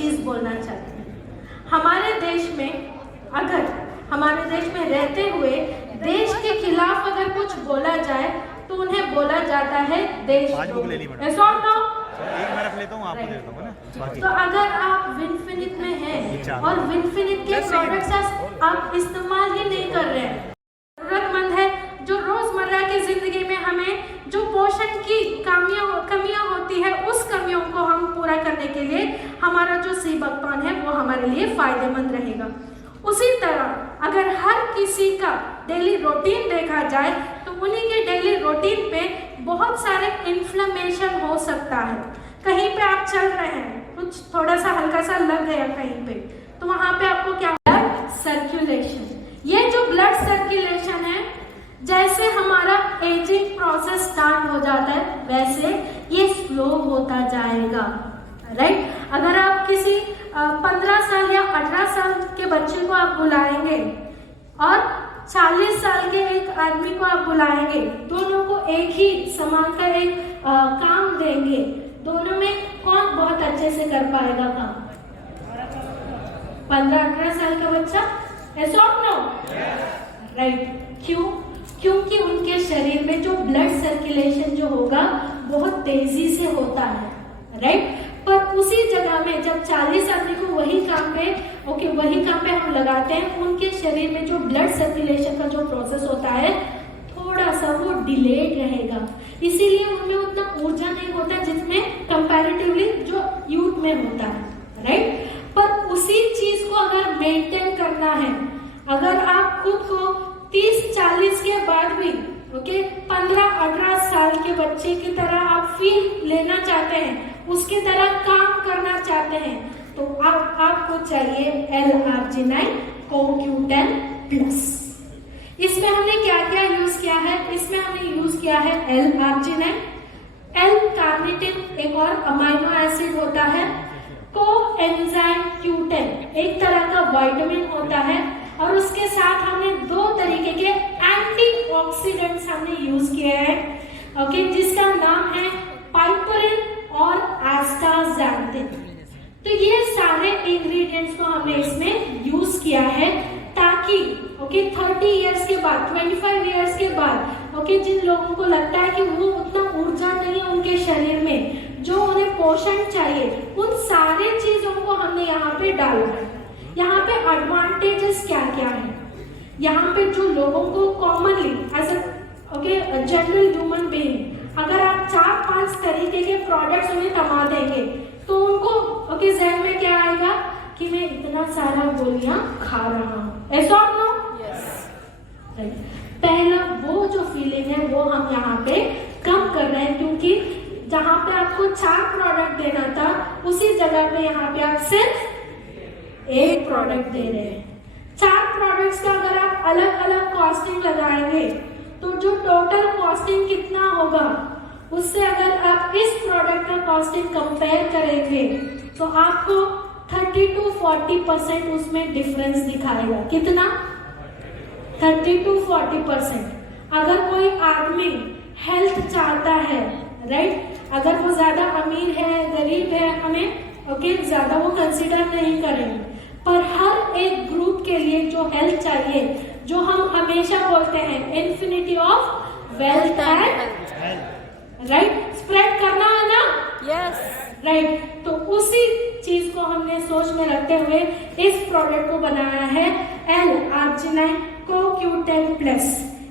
चीज बोलना चाहती हूँ। हमारे देश में अगर हमारे देश में रहते हुए देश के खिलाफ अगर कुछ बोला जाए तो उन्हें बोला जाता है देशद्रोही। ऐसा ना तो अगर आप विनफिनिट में हैं और विनफिनिट के प्रोडक्ट्स आप इस्तेमाल ही नहीं कर रहे हैं, जरूरतमंद है जो रोजमर्रा की जिंदगी में हमें जो पोषण की कमियां होती है उस कमियों को हम पूरा करने के लिए हमारा जो सी बकवान है वो हमारे लिए फायदेमंद रहेगा। उसी तरह अगर हर किसी का डेली रूटीन देखा जाए तो उन्हीं के डेली रूटीन पे बहुत सारे इन्फ्लेमेशन हो सकता है। कहीं पे आप चल रहे हैं, कुछ थोड़ा सा हल्का सा लग गया कहीं पे, तो वहां पे आपको क्या ब्लड सर्कुलेशन, ये जो ब्लड सर्कुलेशन है, जैसे हमारा एजिंग प्रोसेस स्टार्ट हो जाता है वैसे ये स्लो होता जाएगा, राइट। अगर आप किसी 15 साल या 18 साल के बच्चे को आप बुलाएंगे और 40 साल के एक आदमी को आप बुलाएंगे, दोनों को एक ही समान का एक काम देंगे, दोनों में कौन बहुत अच्छे से कर पाएगा काम? 15-18 साल का बच्चा, ऐसा नो, राइट। क्यों? क्योंकि उनके शरीर में जो ब्लड सर्कुलेशन जो होगा बहुत तेजी से होता है, राइट। पर उसी जगह में जब 40 आदमी को वही काम पे हम लगाते हैं, उनके शरीर में जो ब्लड सर्कुलेशन का जो प्रोसेस होता है थोड़ा सा वो डिलेड रहेगा, इसीलिए उनमें उतना ऊर्जा नहीं होता जितने कंपैरेटिवली जो यूथ में होता है, राइट। पर उसी चीज को अगर मेंटेन करना है, अगर आप खुद को 30-40 के बाद भी 15-18 साल के बच्चे की तरह आप फील लेना चाहते हैं, उसकी तरह काम करना चाहते हैं, तो आपको चाहिए L-arginine CoQ10+। इसमें हमने क्या क्या यूज किया है? इसमें हमने यूज किया है L-arginine, L-carnitin एक और अमाइनो एसिड होता है, कोएंजाइम Q10 एक तरह का विटामिन होता है, और उसके साथ हमने 2 तरीके के एंटीऑक्सीडेंट्स हमने यूज किए हैं, जिसका नाम है पाइपरिन और एस्टाक्सांथिन। तो ये सारे इंग्रेडिएंट्स को हमने इसमें यूज किया है ताकि 30 इयर्स के बाद, 25 इयर्स के बाद जिन लोगों को लगता है कि वो उतना ऊर्जा नहीं है उनके शरीर में, जो उन्हें पोषण चाहिए, उन सारे चीजों को हमने यहाँ पे डाला है। यहाँ पे एडवांटेजेस क्या क्या है? यहाँ पे जो लोगों को commonly as a general human being अगर आप 4-5 तरीके के प्रोडक्ट्स उन्हें थमा देंगे तो उनको जहन में क्या आएगा कि मैं इतना सारा गोलियां खा रहा हूँ, ऐसा नो? यस। पहला वो जो फीलिंग है वो हम यहाँ पे कम कर रहे हैं, क्योंकि जहाँ पे आपको 4 प्रोडक्ट देना था उसी जगह पे यहाँ पे आप सिर्फ 1 प्रोडक्ट दे रहे हैं। 4 प्रोडक्ट्स का अगर आप अलग अलग कॉस्टिंग लगाएंगे तो जो टोटल कॉस्टिंग कितना होगा, उससे अगर आप इस प्रोडक्ट का कॉस्टिंग कंपेयर करेंगे तो आपको 30-40% उसमें डिफरेंस दिखाएगा। कितना? 30-40%। अगर कोई आदमी हेल्थ चाहता है, राइट, अगर वो ज्यादा अमीर है गरीब है, हमें ज्यादा वो कंसिडर नहीं करेंगे, पर हर एक ग्रुप के लिए जो हेल्थ चाहिए, जो हम हमेशा बोलते हैं infinity of wealth and right, spread करना है ना? Yes, right. तो उसी चीज को हमने सोच में रखते हुए इस प्रोडक्ट को बनाया है L-arginine CoQ10+।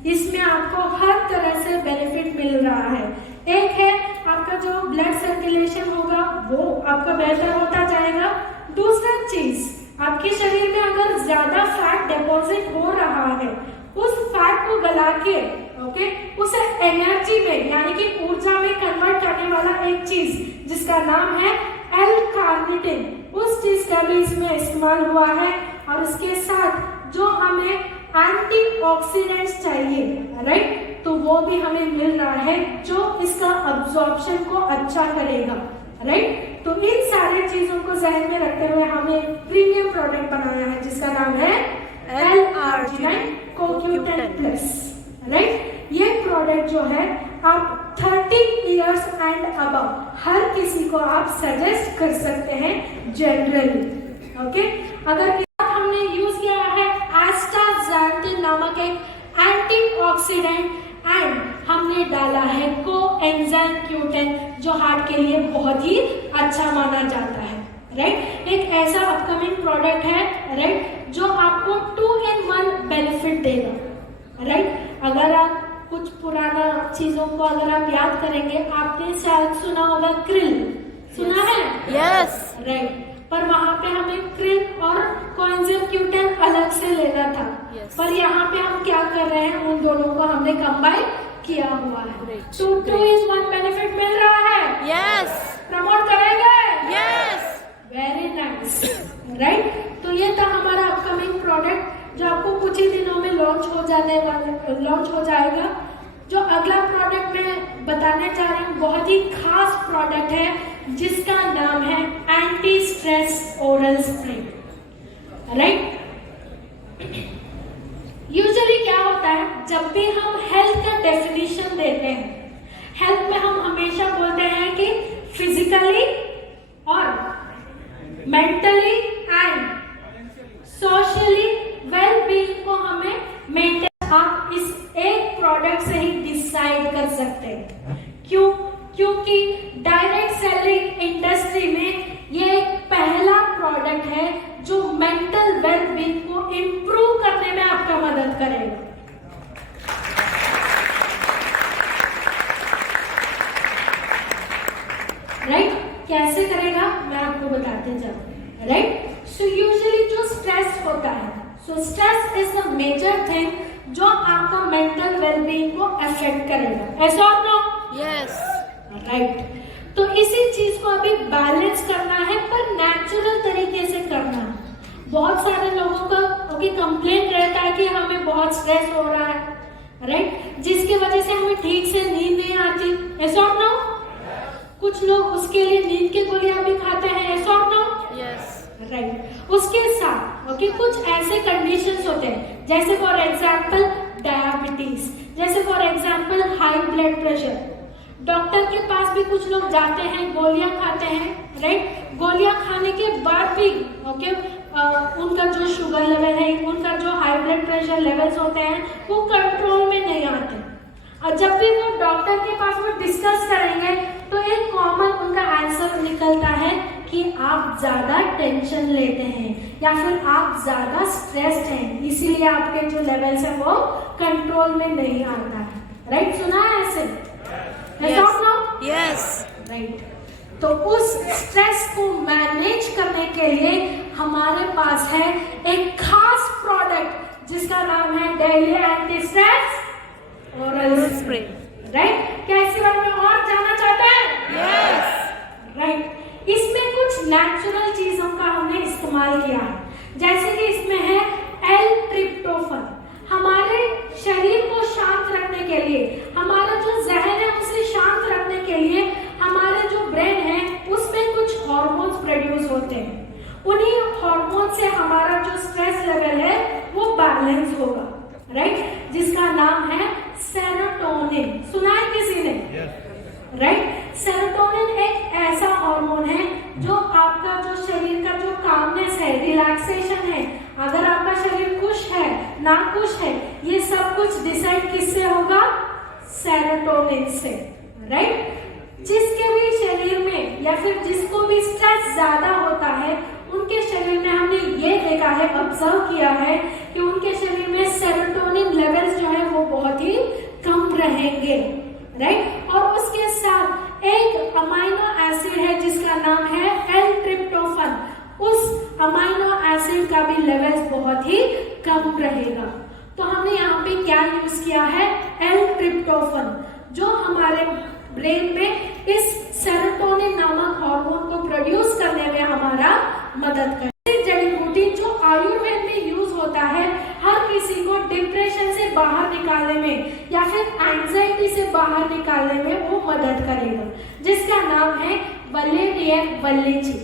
इसमें आपको हर तरह से बेनिफिट मिल रहा है। एक है आपका जो ब्लड सर्कुलेशन होगा वो आपका बेहतर होता जाएगा। दूसरा चीज, आपके शरीर में अगर ज्यादा फैट डिपॉजिट हो रहा है, उस फैट को गला के उसे एनर्जी में यानी कि ऊर्जा में कन्वर्ट करने वाला एक चीज जिसका नाम है L-carnitin, उस चीज का भी इसमें इस्तेमाल हुआ है। और इसके साथ जो हमें एंटीऑक्सीडेंट्स चाहिए, राइट, तो वो भी हमें मिल रहा है जो इसका अब्जॉर्प्शन को अच्छा करेगा, राइट। तो इन सारे चीजों को जहन में रखते हुए हमने एक प्रीमियम प्रोडक्ट बनाया है जिसका नाम है L-arginine CoQ10+, राइट। ये प्रोडक्ट जो है आप 30 इयर्स एंड अबव, हर किसी को आप सजेस्ट कर सकते हैं जनरली। ओके, अगर हमने यूज किया है एस्टाग्जैंथिन नामक एक एंटीऑक्सीडेंट एंड हमने डाला है कोएंजाइम Q10 जो हार्ट के लिए बहुत ही अच्छा माना जाता है, राइट। एक ऐसा अपकमिंग प्रोडक्ट है, राइट, जो आपको 2-in-1 बेनिफिट देगा, राइट। अगर आप कुछ पुराना चीजों को अगर आप याद करेंगे, आपने शायद सुना होगा क्रिल, सुना है? Yes, right. पर वहाँ पे हमें क्रिल और कोएंजाइम Q10 अलग से लेना था, पर यहाँ पे हम क्या कर रहे हैं, उन दोनों को हमने कंबाइन किया हुआ है। तो 2-in-1 बेनिफिट मिल रहा है। यस, प्रमोट करेंगे। Yes, very nice, right. तो ये था हमारा अपकमिंग प्रोडक्ट जो आपको कुछ ही दिनों में लॉन्च हो जाएगा। जो अगला प्रोडक्ट मैं बताने जा रही हूँ बहुत ही खास प्रोडक्ट है जिसका नाम है anti stress oral spray, right. Usually क्या होता है, जब भी हम हेल्थ का डेफिनेशन देते हैं, हेल्थ में हम हमेशा बोलते हैं कि फिजिकली और mentally and socially well being को हमें मेंटेन आप इस एक प्रोडक्ट से ही डिसाइड कर सकते हैं। क्यों? क्योंकि डायरेक्ट सेलिंग इंडस्ट्री में ये एक पहला प्रोडक्ट है जो मेंटल वेल बीइंग को इंप्रूव करने में आपका मदद करेगा। राइट, कैसे करेगा मैं आपको बताते जाऊँ, राइट। सो यूजुअली जो स्ट्रेस होता है, so stress is the major thing जो आपका मेंटल वेलबीइंग को अफेक्ट करेगा, ऐसा और नो? Yes, right. तो इसी चीज को अभी बैलेंस करना है, पर नेचुरल तरीके से करना है। बहुत सारे लोगों का कंप्लेंट रहता है कि हमें बहुत स्ट्रेस हो रहा है, राइट, जिसकी वजह से हमें ठीक से नींद नहीं आती, ऐसा और नो? कुछ लोग उसके लिए नींद की गोलियां भी खाते हैं, ऐसा और नो? Yes, right. उसके साथ कुछ ऐसे कंडीशंस होते हैं, जैसे फॉर एग्जांपल डायबिटीज, जैसे for example high blood pressure. Doctor के पास भी कुछ लोग जाते हैं, गोलियां खाते हैं, राइट। गोलियां खाने के बाद भी उनका जो शुगर लेवल है, उनका जो हाई ब्लड प्रेशर लेवल्स होते हैं वो कंट्रोल में नहीं आते। और जब भी वो डॉक्टर के पास वो डिस्कस करेंगे तो एक कॉमन उनका आंसर निकलता है कि आप ज्यादा टेंशन लेते हैं या फिर आप ज्यादा स्ट्रेस्ड हैं, इसीलिए आपके जो लेवल्स है वो कंट्रोल में नहीं आता है, राइट। सुना है ऐसे? Yes, right. तो उस स्ट्रेस को मैनेज करने के लिए हमारे पास है एक खास प्रोडक्ट जिसका नाम है daily anti stress oral spray, right. क्या इसके बारे में और जानना चाहते हैं? Yes, right. इसमें कुछ नेचुरल चीजों का हमने इस्तेमाल किया है, जैसे कि इसमें है L-ट्रिप्टोफन। हमारे शरीर को शांत रखने के लिए, हमारा जो जहन है उसे शांत रखने के लिए हमारे जो ब्रेन है उसमें कुछ हार्मोन्स प्रोड्यूस होते हैं। उन्हीं हार्मोन से हमारा जो स्ट्रेस लेवल है वो बैलेंस होगा, राइट, जिसका नाम है सेरोटोनिन। सुना है किसी ने? राइट। सेरोटोनिन एक ऐसा हार्मोन है जो आपका जो शरीर का जो कामनेस है, रिलैक्सेशन है, अगर आपका शरीर खुश है ना खुश है, ये सब कुछ डिसाइड किससे होगा? सेरोटोनिन से, राइट। जिसके भी शरीर में या फिर जिसको भी स्ट्रेस ज्यादा होता है उनके शरीर में हमने ये देखा है, ऑब्जर्व किया है कि उनके शरीर में सेरोटोनिन लेवल्स जो है वो बहुत ही कम रहेंगे, राइट। और उसके साथ एक अमाइनो एसिड है जिसका नाम है L-ट्रिप्टोफन, उस अमाइनो एसिड का भी लेवल्स बहुत ही कम रहेगा। तो हमने यहाँ पे क्या यूज किया है? L-ट्रिप्टोफन, जो हमारे ब्रेन में इस सेरोटोनिन नामक हार्मोन को प्रोड्यूस करने में हमारा मदद करती है। जड़ी बूटी जो आयुर्वेद में यूज होता है हर किसी को डिप्रेशन से बाहर निकालने में या फिर एंजाइटी से बाहर निकालने में वो मदद करेगा, जिसका नाम है वलेरियम वल्लीची,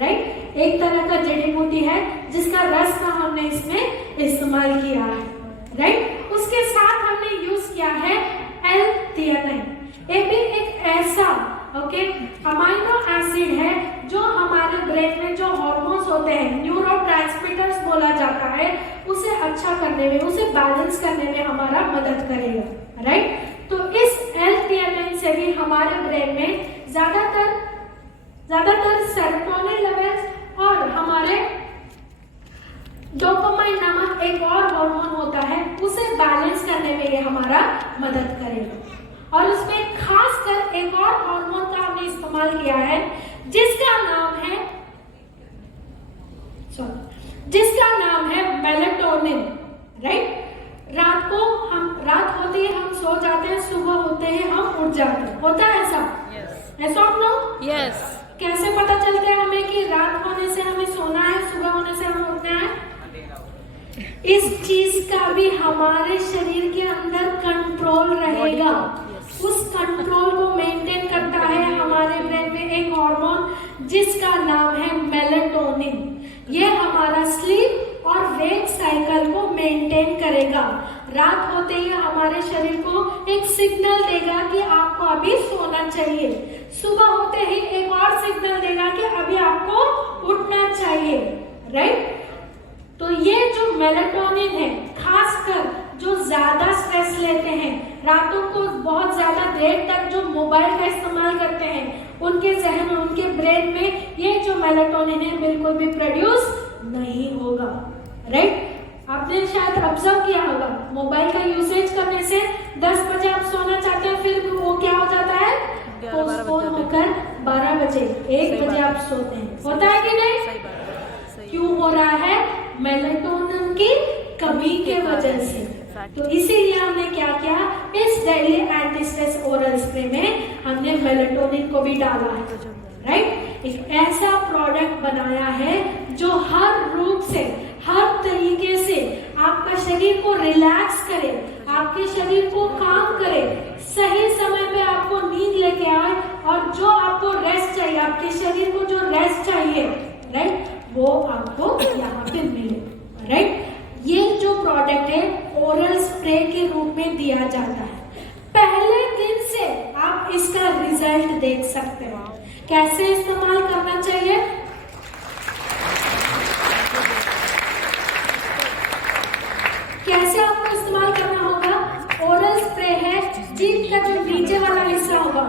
राइट। एक तरह का जड़ी बूटी है जिसका रस का हमने इसमें इस्तेमाल किया है, राइट। उसके साथ हमने यूज किया है L-थियानाइन। ये भी एक ऐसा ऐसा ओके अमाइनो एसिड है जो हमारे ब्रेन में जो हार्मोन्स होते हैं, न्यूरोट्रांसमीटर्स बोला जाता है, उसे अच्छा करने में, उसे बैलेंस करने में हमारा मदद करेगा, राइट। तो इस L-theanine से भी हमारे ब्रेन में ज्यादातर सेरोटोनिन लेवल्स और हमारे डोपामाइन नामक एक और हार्मोन होता है, उसे बैलेंस करने में ये हमारा मदद करेगा। और उसमें खासकर एक और हार्मोन का हमने इस्तेमाल किया है जिसका नाम है मेलेटोनिन, राइट। रात होते ही हम सो जाते हैं, सुबह होते ही हम उठ जाते हैं, होता है ऐसा? ऐसा आप लोग? Yes. कैसे पता चलता है हमें कि रात होने से हमें सोना है, सुबह होने से हमें उठना है? इस चीज का भी हमारे शरीर के अंदर कंट्रोल रहेगा। उस कंट्रोल को मेंटेन करता है हमारे ब्रेन में एक हार्मोन जिसका नाम है मेलेटोनिन। ये हमारा स्लीप और वेक साइकिल को मेंटेन करेगा। रात होते ही हमारे शरीर को एक सिग्नल देगा कि आपको अभी सोना चाहिए, सुबह होते ही एक और सिग्नल देगा कि अभी आपको उठना चाहिए, राइट। तो ये जो मेलेटोनिन है, खासकर जो ज्यादा स्ट्रेस लेते हैं, रातों को बहुत ज्यादा देर तक जो मोबाइल का इस्तेमाल करते हैं, उनके जहन, उनके ब्रेन में ये जो मेलेटोनिन है बिल्कुल भी प्रोड्यूस नहीं होगा, राइट। आपने शायद ऑब्जर्व किया होगा, मोबाइल का यूसेज करने से 10 बजे आप सोना चाहते हैं, फिर वो क्या हो जाता है, पोस्टपोन होकर 12 बजे, 1 बजे आप सोते हैं, होता है कि नहीं? क्यों हो रहा है? मेलेटोनिन की कमी के वजह से। तो इसीलिए हमने क्या किया, इस daily anti stress oral spray में हमने मेलेटोनिन को भी डाला है, राइट। एक ऐसा प्रोडक्ट बनाया है जो हर रूप से, हर तरीके से आपका शरीर को रिलैक्स करे, आपके शरीर को काम करे, सही समय पे आपको नींद लेके आए, और जो आपको रेस्ट चाहिए, आपके शरीर को जो रेस्ट चाहिए, राइट, वो आपको यहाँ पे मिले, राइट। ये जो प्रोडक्ट है ओरल स्प्रे के रूप में दिया जाता है। पहले दिन से आप इसका रिजल्ट देख सकते हो। कैसे इस्तेमाल करना चाहिए? कैसे आपको इस्तेमाल करना होगा? ओरल स्प्रे है, जीभ का जो नीचे वाला हिस्सा होगा,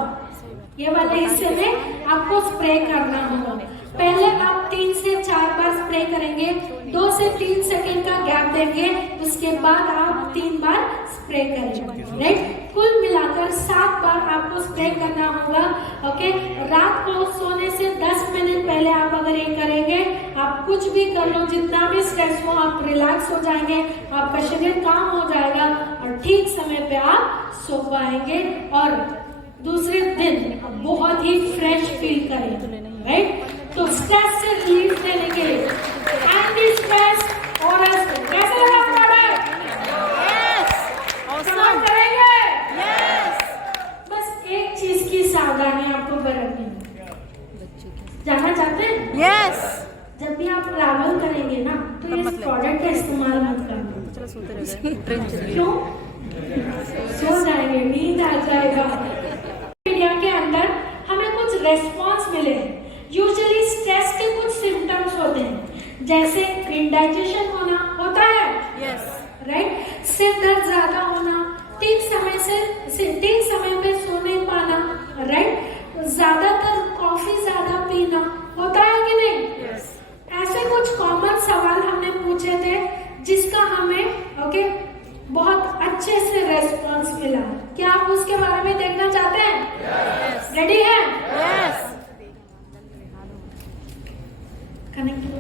ये वाले हिस्से में आपको स्प्रे करना होगा। पहले आप 3 से 4 बार स्प्रे करेंगे, 2 से 3 सेकंड का गैप देंगे, उसके बाद आप 3 बार स्प्रे करेंगे, राइट। कुल मिलाकर 7 बार आपको स्प्रे करना होगा, ओके। रात को सोने से 10 मिनट पहले आप अगर ये करेंगे, आप कुछ भी कर लो, जितना भी स्ट्रेस हो, आप रिलैक्स हो जाएंगे, आपका शरीर काम हो जाएगा और ठीक समय पे आप सो पाएंगे और दूसरे दिन बहुत ही फ्रेश फील करेंगे, राइट। तो स्ट्रेस से रिलीफ देने के लिए एंटी स्ट्रेस ओरल स्प्रे कैसा लगा प्रोडक्ट? Awesome. करेंगे? Yes. बस एक चीज की सावधानी आपको बरतनी है। जाना चाहते हैं? Yes. जब भी आप ट्रैवल करेंगे ना, तो इस प्रोडक्ट का इस्तेमाल मत करना। क्यों? सो जाएंगे, नींद आ जाएगा। मीडिया के अंदर हमें कुछ रेस्पॉन्स मिले हैं। यूजुअली स्ट्रेस के कुछ सिम्टम्स होते हैं, जैसे इंडाइजेशन होता है, Yes. राइट, सिर दर्द ज्यादा होना, ठीक समय पे सो नहीं पाना, राइट, ज्यादातर कॉफी ज्यादा पीना, होता है कि नहीं? Yes. ऐसे कुछ कॉमन सवाल हमने पूछे थे जिसका हमें ओके बहुत अच्छे से रेस्पॉन्स मिला। क्या आप उसके बारे में देखना चाहते हैं? Yes. रेडी है? Yes. कनेक्ट।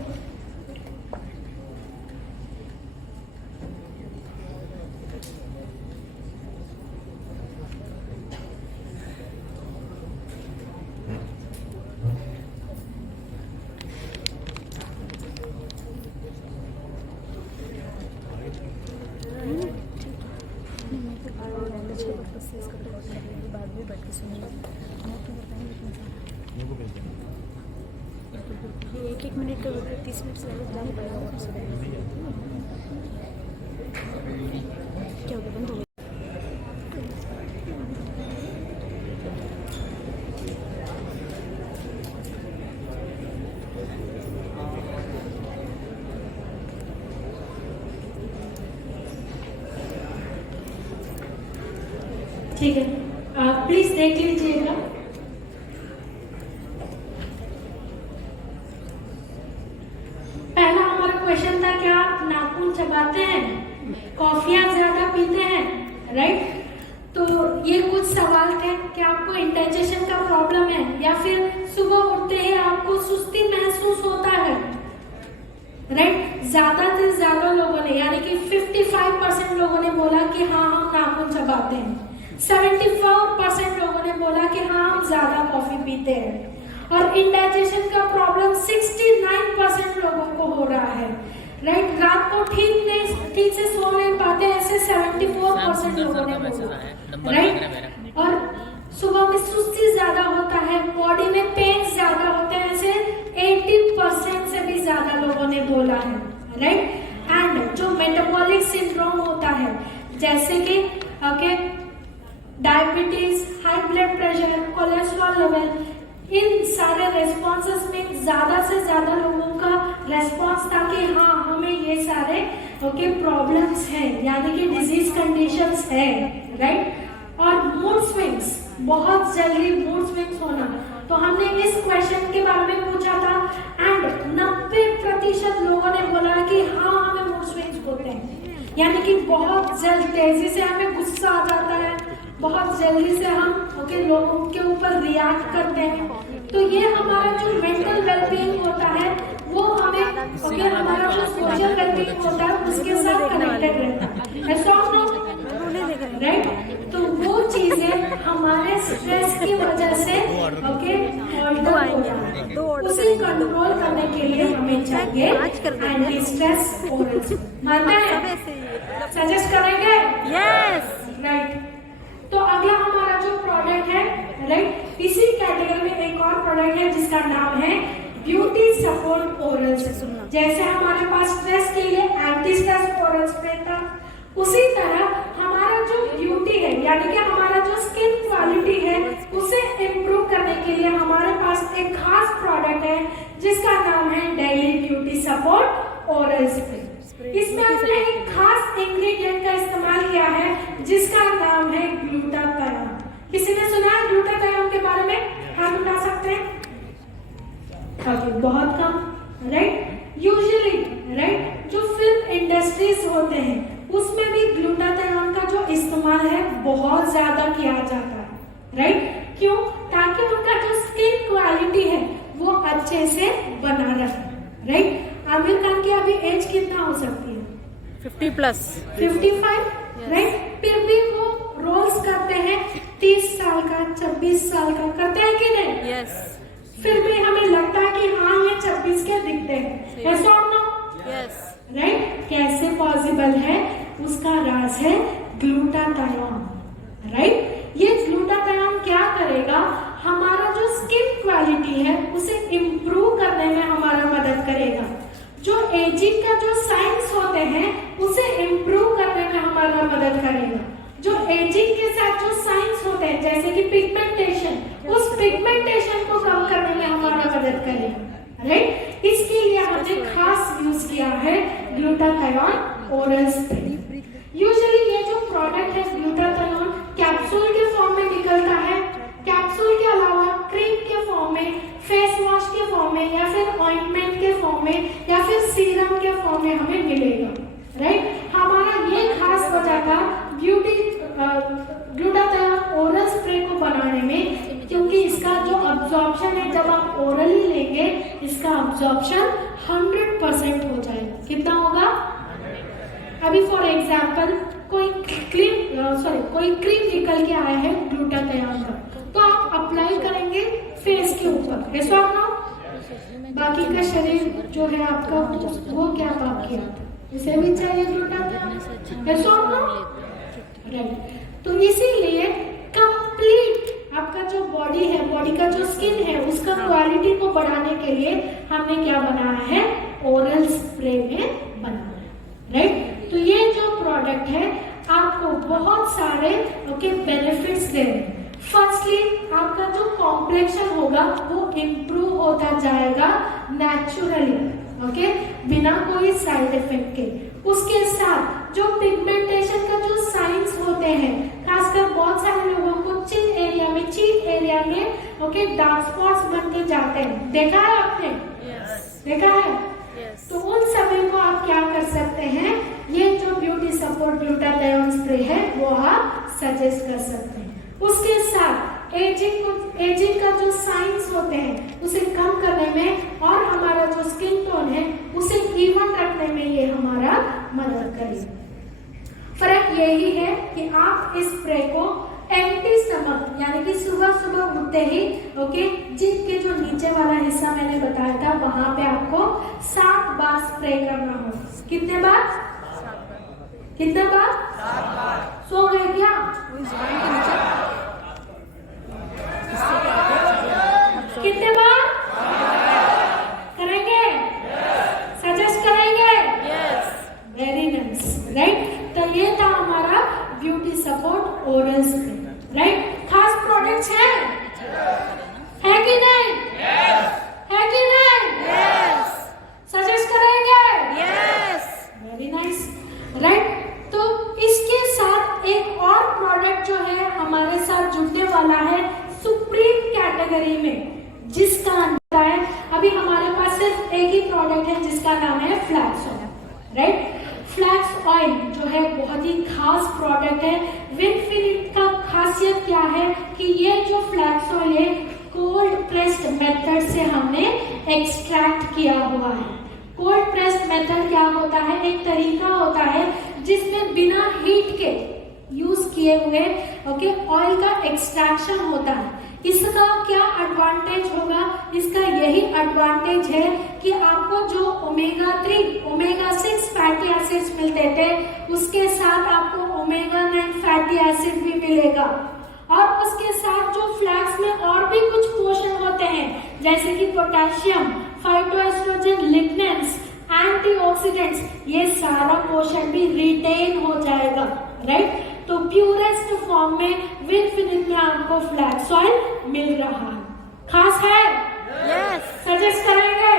एक मिनट का 30 मिनट से जाना पड़ेगा वापस। क्या हो गया? बंद हो गया। ठीक है, प्लीज देख लीजिएगा। पहला हमारा क्वेश्चन था, क्या आप नाखून चबाते हैं, कॉफियां ज्यादा पीते हैं, राइट? तो ये कुछ सवाल थे कि आपको इंडाइजेशन का प्रॉब्लम है या फिर सुबह उठते ही आपको सुस्ती महसूस होता है, राइट? ज्यादा से ज्यादा लोगों ने यानी कि 55% लोगों ने बोला कि हाँ हम नाखून चबाते हैं। 74% लोगों ने बोला कि हाँ हम ज्यादा कॉफी पीते हैं। और इंडाइजेशन का प्रॉब्लम 69% लोगों को हो रहा है, राइट? रात को ठीक से सो नहीं पाते, ऐसे 74% लोगों ने बोला, राइट? और सुबह में सुस्ती ज्यादा होता है, बॉडी में पेन ज्यादा होते हैं, ऐसे 80% से भी ज्यादा लोगों ने बोला है, राइट? एंड जो मेटाबॉलिक सिंड्रोम होता है जैसे कि diabetes, high blood pressure, cholesterol level, इन सारे रेस्पॉन्सेस में ज्यादा से ज्यादा लोगों का रेस्पॉन्स था कि हाँ हमें ये सारे प्रॉब्लम्स हैं, यानी कि डिजीज कंडीशंस है, राइट? और मूड स्विंग्स, बहुत जल्दी मूड स्विंग्स होना, तो हमने इस क्वेश्चन के बारे में पूछा था एंड 90% लोगों ने बोला कि हाँ हमें मूड स्विंग्स होते हैं, यानी कि बहुत जल्द तेजी से हमें गुस्सा आ जाता है, बहुत जल्दी से हम लोगों के ऊपर रिएक्ट करते हैं। तो ये हमारा जो मेंटल वेलबींग होता है वो हमें हमारा जो सोशल वेलबींग होता है उसके साथ कनेक्टेड रहता है, ऐसा राइट? तो वो चीजें हमारे स्ट्रेस की वजह से उसे कंट्रोल करने के लिए हमें चाहिए एंटी स्ट्रेस ओरल्स। मानते हैं? सजेस्ट करेंगे? Yes, right. तो अगला हमारा जो प्रोडक्ट है, राइट, इसी कैटेगरी में एक और प्रोडक्ट है जिसका नाम है ब्यूटी सपोर्ट ओरल स्प्रे। जैसे हमारे पास स्ट्रेस के लिए एंटी स्ट्रेस ओरल स्प्रे था, उसी तरह हमारा जो ब्यूटी है यानी कि हमारा जो स्किन क्वालिटी है उसे इम्प्रूव करने के लिए हमारे पास एक खास प्रोडक्ट है जिसका नाम है daily beauty support oral spray. इसमें हमने एक खास इंग्रेडिएंट का इस्तेमाल किया है जिसका नाम है ग्लूटाथायोन। किसी ने सुना है ग्लूटाथायोन के बारे में? हाथ उठा सकते हैं? बहुत कम, राइट? यूजुअली, राइट, जो फिल्म इंडस्ट्रीज होते हैं उसमें भी ग्लूटाथायोन का जो इस्तेमाल है बहुत ज्यादा किया जाता है, राइट? क्यों? ताकि उनका जो स्किन क्वालिटी है वो अच्छे से बना रहे, राइट? आमिर खान की अभी एज कितना हो सकती है? 50+, 55, राइट? फिर भी वो रोल्स करते हैं 30 साल का, 26 साल का, करते हैं कि नहीं? यस। फिर भी हमें लगता है कि हाँ ये 26 के दिखते हैं, ऐसा ना? Yes, right? कैसे पॉसिबल है? उसका राज है ग्लूटाथायोन, राइट? ये ग्लूटाथायोन क्या करेगा? हमारा जो स्किन क्वालिटी है उसे इम्प्रूव करने में हमारा मदद करेगा। जो एजिंग का जो साइंस होते हैं उसे इम्प्रूव करने में हमारा मदद करेगा। जो एजिंग के साथ जो साइंस होते हैं जैसे कि पिगमेंटेशन, उस पिगमेंटेशन को कम करने में हमारा मदद करेगा, राइट? इसके लिए हमने खास यूज किया है ग्लूटाथायोन ओरल स्प्रे। यूजुअली ये जो प्रोडक्ट है ग्लूटाथायोन कैप्सूल के फॉर्म में निकलता है, कैप्सूल के अलावा क्रीम के फॉर्म में, फेस वॉश के फॉर्म में या फिर ऑइंटमेंट के फॉर्म में या फिर सीरम के फॉर्म में हमें मिलेगा, राइट? हमारा ये खास वजह था ब्यूटी ग्लूटाथायोन ओरल स्प्रे को बनाने में, क्योंकि इसका जो अब्जॉर्प्शन है जब आप ओरली लेंगे इसका अब्जॉर्प्शन 100% हो जाएगा। कितना होगा? अभी फॉर एग्जाम्पल कोई क्रीम निकल के आया है ग्लूटाथायोन का, तो आप अप्लाई करेंगे फेस के ऊपर, ऐसा ना? बाकी का शरीर जो है आपका वो क्या काम किया था, इसे भी चाहिए ग्लूटाथायोन, ऐसा ना? राइट। तो इसीलिए कंप्लीट आपका जो बॉडी है, बॉडी का जो स्किन है उसका क्वालिटी को बढ़ाने के लिए हमने क्या बनाया है? ओरल स्प्रे में बनाया है, राइट? तो ये जो प्रोडक्ट है आपको बहुत सारे बेनिफिट्स दे रहे हैं। फर्स्टली आपका जो कॉम्प्लेक्शन होगा वो इम्प्रूव होता जाएगा नेचुरली, बिना कोई साइड इफेक्ट के। उसके साथ जो पिगमेंटेशन का जो साइंस होते हैं, खासकर बहुत सारे लोगों को चिन एरिया में ओके डार्क स्पॉट्स बन के जाते हैं, देखा है आपने? देखा है? तो उन सभी को आप क्या कर सकते हैं, ये जो ब्यूटी सपोर्ट ग्लूटाथियोन स्प्रे है वो आप सजेस्ट कर सकते हैं। उसके साथ एजिंग का जो साइंस होते हैं उसे कम करने में और हमारा जो स्किन टोन है उसे इवन रखने में ये हमारा मदद करेगा। फर्क यही है कि आप इस स्प्रे को एम्प्टी स्टमक यानी कि सुबह सुबह उठते ही ओके जिम के जो नीचे वाला हिस्सा मैंने बताया था वहां पे आपको 7 बार स्प्रे करना होगा। कितने बार? 7 बार। सो गए क्या? कितने बार करेंगे? सजेस्ट करेंगे? Very nice, right. तो ये था हमारा beauty support oral spray, right. खास प्रोडक्ट्स है कि नहीं? है कि नहीं? सजेस्ट करेंगे? Very nice, right. तो इसके साथ एक और प्रोडक्ट जो है हमारे साथ जुड़ने वाला है सुप्रीम कैटेगरी में, जिसका नाम है, अभी हमारे पास सिर्फ एक ही प्रोडक्ट है जिसका नाम है flax oil, right. Flax oil जो है बहुत ही खास प्रोडक्ट है। विनफिनिट का खासियत क्या है कि ये जो फ्लैक्स ऑयल है कोल्ड प्रेस्ड मेथड से हमने एक्सट्रैक्ट किया हुआ है। कोल्ड प्रेस्ड मेथड क्या होता है? एक तरीका होता है जिसमें बिना हीट के यूज किए हुए ओके ऑयल का एक्सट्रैक्शन होता है। इसका क्या एडवांटेज होगा? इसका यही एडवांटेज है कि आपको जो ओमेगा 3, ओमेगा 6 फैटी एसिड्स मिलते थे उसके साथ आपको ओमेगा 9 फैटी एसिड भी मिलेगा। और उसके साथ जो फ्लैक्स में और भी कुछ पोषण होते हैं जैसे कि पोटेशियम, फाइटोएस्ट्रोजन, लिग्नेंस, एंटीऑक्सीडेंट्स, ये सारा पोषण भी रिटेन हो जाएगा, राइट। तो प्यूरेस्ट फॉर्म में विनफिनिट में आपको फ्लैक्स ऑयल मिल रहा है। खास है? सजेस्ट करेंगे?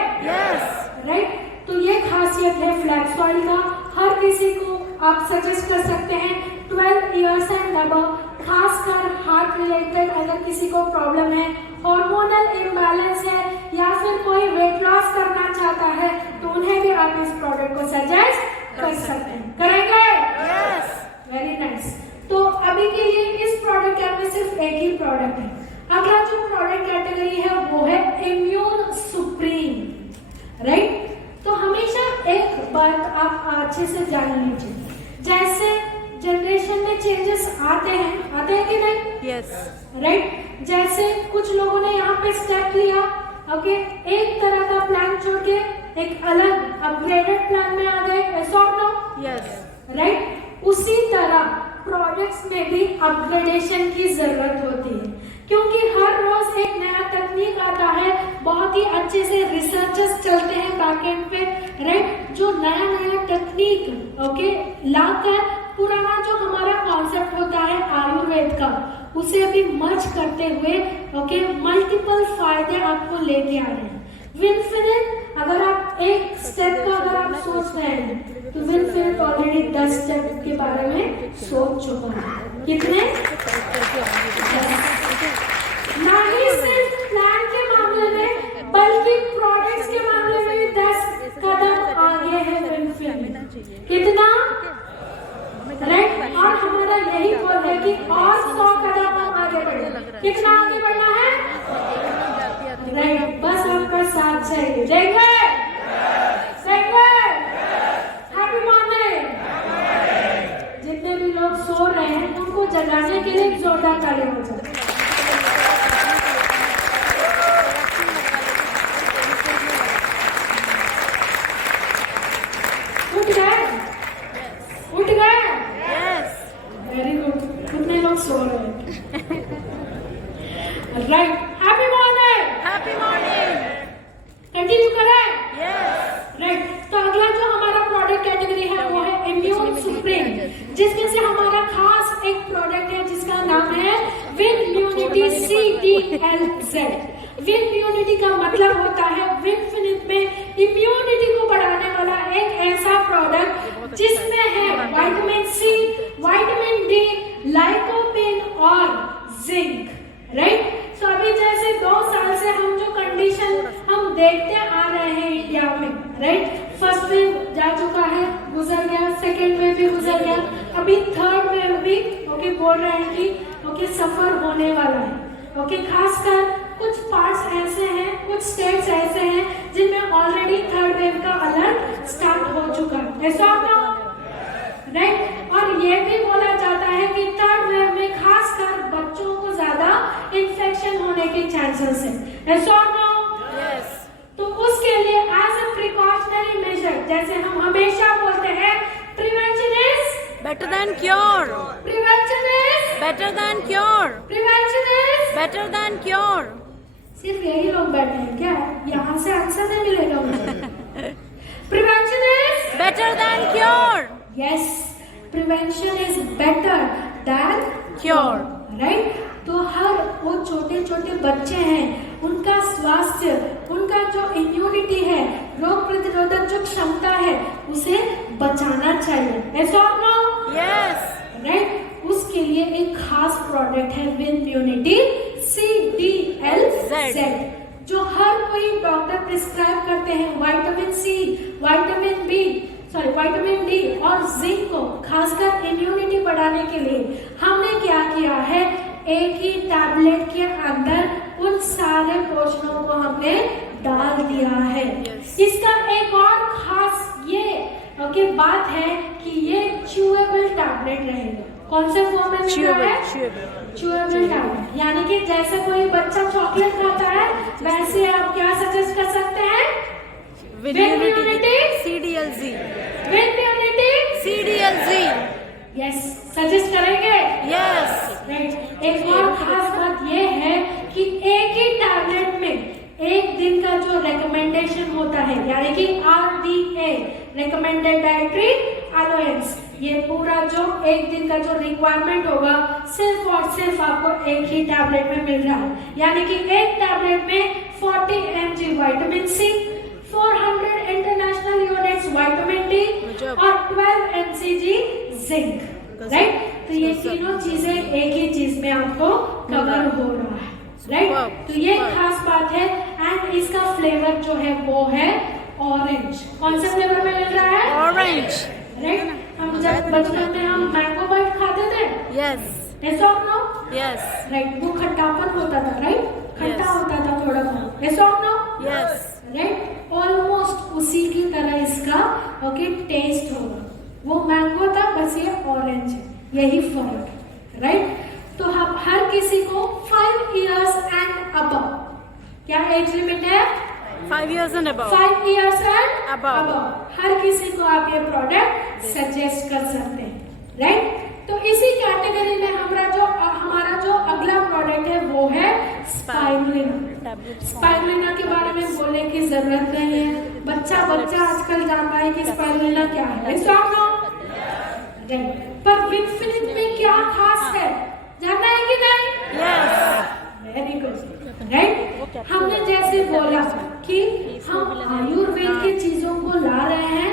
राइट। तो ये खासियत है फ्लैक्स ऑयल का। हर किसी को आप सजेस्ट कर सकते हैं 12 इयर्स एंड अबव, खासकर हार्ट रिलेटेड अगर किसी को प्रॉब्लम है, हार्मोनल इम्बैलेंस है या फिर कोई वेट लॉस करना चाहता है तो उन्हें भी आप इस प्रोडक्ट को सजेस्ट कर सकते हैं। करेंगे? Very nice. तो अभी के लिए इस प्रोडक्ट में सिर्फ एक ही प्रोडक्ट है। अगला जो प्रोडक्ट कैटेगरी है वो है इम्यून सुप्रीम, राइट। तो हमेशा एक बात आप अच्छे से जान लीजिए, जैसे जनरेशन में चेंजेस आते हैं कि नहीं? राइट। जैसे कुछ लोगों ने यहाँ पे स्टेप लिया, ओके, एक तरह का प्लान छोड़ के एक अलग अपग्रेडेड प्लान में आ गए, ऐसा और नो? राइट। उसी तरह प्रोडक्ट्स में भी अपग्रेडेशन की जरूरत होती है, क्योंकि हर रोज एक नया तकनीक आता है, बहुत ही अच्छे से रिसर्चेस चलते हैं बैकएंड पे, राइट। जो नया टेक्निक ओके लाकर पुराना जो हमारा कॉन्सेप्ट होता है आयुर्वेद का, उसे भी मर्ज करते हुए ओके मल्टीपल फायदे आपको लेके आ रहे हैं। विनफिनिट, अगर आप एक स्टेप का अगर आप सोच रहे हैं तो विनफिनिट ऑलरेडी 10 स्टेप के बारे में सोच चुका है। कितने? ना ही सिर्फ प्लान के मामले में बल्कि प्रोडक्ट्स के मामले में भी 10 कदम आगे है विनफिनिट। कितना? राइट। और हमारा यही गोल है कि और 100 कदम हम आगे बढ़े। कितना आगे बढ़ना है? राइट। बस आपका साथ चाहिए। जाएंगे? Happy morning. जितने भी लोग सो रहे हैं उनको जगाने के लिए जोरदार ताली हो जाए। उठ गए? Very good. कितने लोग सो रहे हैं? राइट। Happy morning. कंटिन्यू करें? राइट। तो अगला जो हमारा प्रोडक्ट कैटेगरी है वो है इम्यून सुप्रीम, जिसमें से हमारा खास एक प्रोडक्ट है जिसका नाम है विनम्यूनिटी CDLZ। विनम्यूनिटी का मतलब होता है विनफिनिट में इम्यूनिटी को बढ़ाने वाला एक ऐसा प्रोडक्ट जिसमें है vitamin C, vitamin D, lycopene और जिंक, राइट। तो अभी जैसे 2 साल से हम जो कंडीशन हम देखते आ रहे हैं इंडिया में, राइट, फर्स्ट वेव जा चुका है, गुजर गया, सेकेंड वेव भी गुजर गया, अभी थर्ड वेव भी ओके बोल रहे हैं कि ओके सफर होने वाला है, ओके। खासकर कुछ पार्ट्स ऐसे हैं, कुछ स्टेट्स ऐसे हैं जिनमें ऑलरेडी थर्ड वेव का अलर्ट स्टार्ट हो चुका है, ऐसा राइट। और ये भी बोला जाता है कि थर्ड वेव में खासकर बच्चों को ज्यादा इन्फेक्शन होने के चांसेस है, ऐसा Yes. तो उसके लिए एज अ प्रिकॉशनरी मेजर, जैसे हम हमेशा बोलते हैं, prevention is Better than cure. Prevention is Better than cure. Prevention is Better than cure. सिर्फ यही लोग बैठे हैं क्या? यहाँ से आंसर नहीं मिलेगा मुझे। Prevention is Better than cure. Yes, prevention is better than Cure. Right. तो हर वो छोटे छोटे बच्चे हैं, उनका स्वास्थ्य, उनका जो इम्यूनिटी है, रोग प्रतिरोधक जो क्षमता है, उसे बचाना चाहिए, ऐसा नो? Yes. राइट। उसके लिए एक खास प्रोडक्ट है विनम्यूनिटी CDLZ, जो हर कोई डॉक्टर प्रिस्क्राइब करते हैं। विटामिन सी, विटामिन डी और जिंक को खासकर इम्यूनिटी बढ़ाने के लिए हमने क्या किया है, एक ही टैबलेट के अंदर उन सारे पोषणों को हमने डाल दिया है। इसका एक और खास ये बात है कि ये च्यूएबल टैबलेट रहेगा। कौन से फॉर्म में मिल रहा है? च्यूएबल टैबलेट, यानी कि जैसे कोई बच्चा चॉकलेट खाता है, वैसे आप क्या सजेस्ट कर सकते हैं? Immunity. CDLZ. CDLZ. Yes, suggest करेंगे? Yes. राइट। एक और खास बात ये है कि एक ही टैबलेट में एक दिन का जो रिकमेंडेशन होता है, यानी कि RDA, रिकमेंडेड डाइटरी अलाउंस, ये पूरा जो एक दिन का जो रिक्वायरमेंट होगा सिर्फ और सिर्फ आपको एक ही टैबलेट में मिल रहा है। यानी कि एक टैबलेट में 40 mg vitamin C, 400 international units vitamin D और 12 mcg जिंक, राइट। तो ये तीनों चीजें एक ही चीज में आपको कवर हो रहा है, राइट। तो ये खास बात है। एंड इसका फ्लेवर जो है वो है ऑरेंज। कौन सा फ्लेवर में मिल रहा है? Orange. राइट। हम जब बचपन में हम मैंगो बाइट खाते थे, Yes. ऐसा नो? Yes. राइट, वो खट्टापन होता था, राइट, खट्टा Yes. होता था थोड़ा बहुत, ऐसा नो? Yes. राइट। ऑलमोस्ट उसी की तरह इसका टेस्ट होगा। वो मैंगो था, बस ये ऑरेंज है, यही फर्क है, राइट। तो हम हर किसी को 5 years एंड अबव, क्या एज लिमिट है? 5 years and above. 5 years and Above. Above हर किसी को आप ये प्रोडक्ट सजेस्ट कर सकते हैं, राइट। तो इसी कैटेगरी में हमारा जो अगला प्रोडक्ट है वो है स्पाइरुलिना। स्पाइरुलिना के बारे में बोलने की जरूरत नहीं है, बच्चा आजकल जानता है कि स्पाइरुलिना क्या है, पर विनफिनिट में क्या खास है, जानना है कि नहीं? Yes. Very good, right. हमने जैसे बोला कि हम आयुर्वेद की चीजों को ला रहे हैं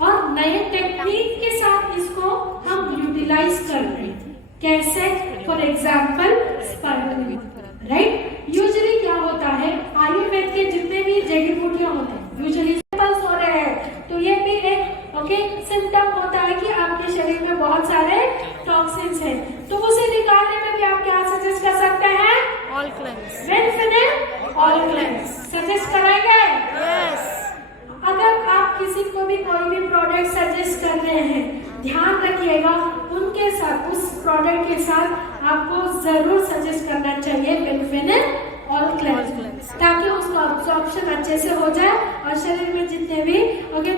और नए टेक्निक के साथ इसको हम यूटिलाइज कर रहे हैं। कैसे? For example spirulina, right. Usually क्या होता है, आयुर्वेद के जितने भी जड़ी बूटियां होते हैं यूजुअली सिंपल्स हो रहे हैं, तो ये भी एक सिम्टम होता है कि आपके शरीर में बहुत सारे टॉक्सिन्स हैं, तो उसे निकालने में भी आप क्या सजेस्ट कर सकते हैं? All cleanse. विनफिनिट ऑल क्लेंस सजेस्ट कराएंगे? Yes. अगर आप किसी को भी कोई भी प्रोडक्ट सजेस्ट कर रहे हैं, ध्यान रखिएगा उनके साथ, उस प्रोडक्ट के साथ आपको जरूर सजेस्ट करना चाहिए विनफिनिट ऑल क्लेंस, ताकि उसका अब्सॉर्प्शन अच्छे से हो जाए और शरीर में जितने भी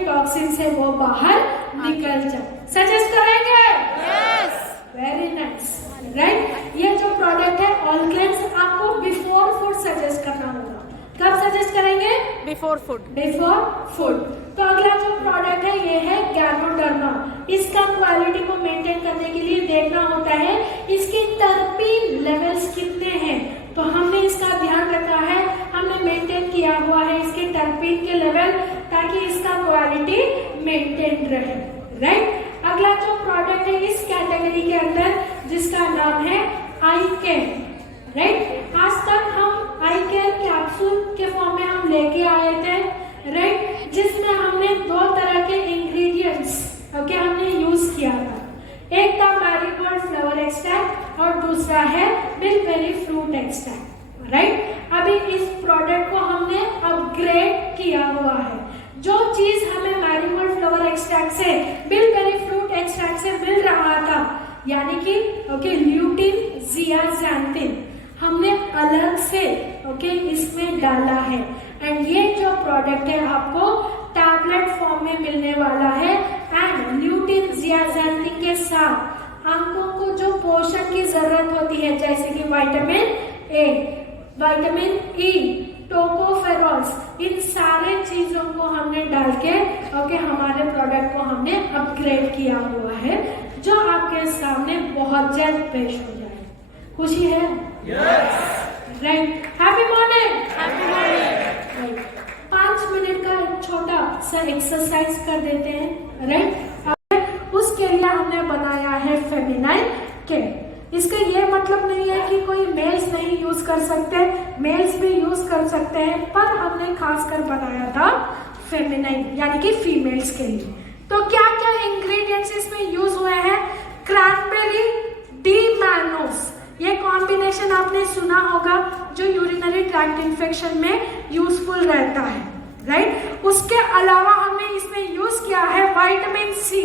टॉक्सिन्स है वो बाहर निकल जाए। सजेस्ट करेंगे? Yes. Very nice, right. ये जो प्रोडक्ट है ऑल क्लेंस आपको बिफोर फूड सजेस्ट करना होगा। कब सजेस्ट करेंगे? Before food. Before food. तो अगला जो प्रोडक्ट है ये है गैनोडर्मा। इसका क्वालिटी को मेंटेन करने के लिए देखना होता है इसके टर्पीन लेवल्स कितने हैं, तो हमने इसका ध्यान रखा है, हमने मेंटेन किया हुआ है इसके टर्पीन के लेवल, ताकि इसका क्वालिटी मेंटेन रहे, राइट। अगला जो प्रोडक्ट है इस कैटेगरी के अंदर जिसका नाम है आई केयर, राइट। आज तक हम आई केयर कैप्सूल के फॉर्म में हम लेके आए थे, राइट, जिसमें हमने 2 तरह के इंग्रेडिएंट्स ओके हमने यूज किया था। एक था मैरीगोल्ड फ्लावर एक्सट्रैक्ट और दूसरा है बिलबेरी फ्रूट एक्सट्रैक्ट, राइट। अभी इस प्रोडक्ट को हमने अपग्रेड किया हुआ है। जो चीज हमें मैरीगोल्ड फ्लावर एक्सट्रैक्ट से बिलबेरी फ्रूट एक्सट्रैक्ट से मिल रहा था, यानी कि ओके ल्यूटिन ज़ियाज़ैंथिन, हमने अलग से ओके इसमें डाला है। एंड ये जो प्रोडक्ट है आपको टैबलेट फॉर्म में मिलने वाला है। एंड ल्यूटिन ज़ियाज़ैंथिन के साथ आंखों को जो पोषण की जरूरत होती है जैसे कि विटामिन ए, विटामिन ई, टोकोफेरॉल्स, इन सारे चीजों को हमने डाल के ओके हमारे प्रोडक्ट को हमने अपग्रेड किया हुआ है, जो आपके सामने बहुत जल्द पेश हो जाए। खुशी है? Yes. Right. Happy morning. Happy morning. 5 minute का एक छोटा सा एक्सरसाइज कर देते हैं, राइट। उसके लिए हमने बनाया है फेमिनाइन केयर। इसका ये मतलब नहीं है कि कोई मेल्स नहीं यूज कर सकते, मेल्स भी यूज कर सकते हैं, पर हमने खासकर बनाया था फेमिनाइन यानी कि फीमेल्स के लिए। तो क्या क्या इंग्रेडिएंट्स इसमें यूज हुए हैं? क्रैनबेरी, डी मैनोस, ये कॉम्बिनेशन आपने सुना होगा जो यूरिनरी ट्रैक्ट इन्फेक्शन में यूजफुल रहता है, राइट। उसके अलावा हमने इसमें यूज किया है विटामिन सी।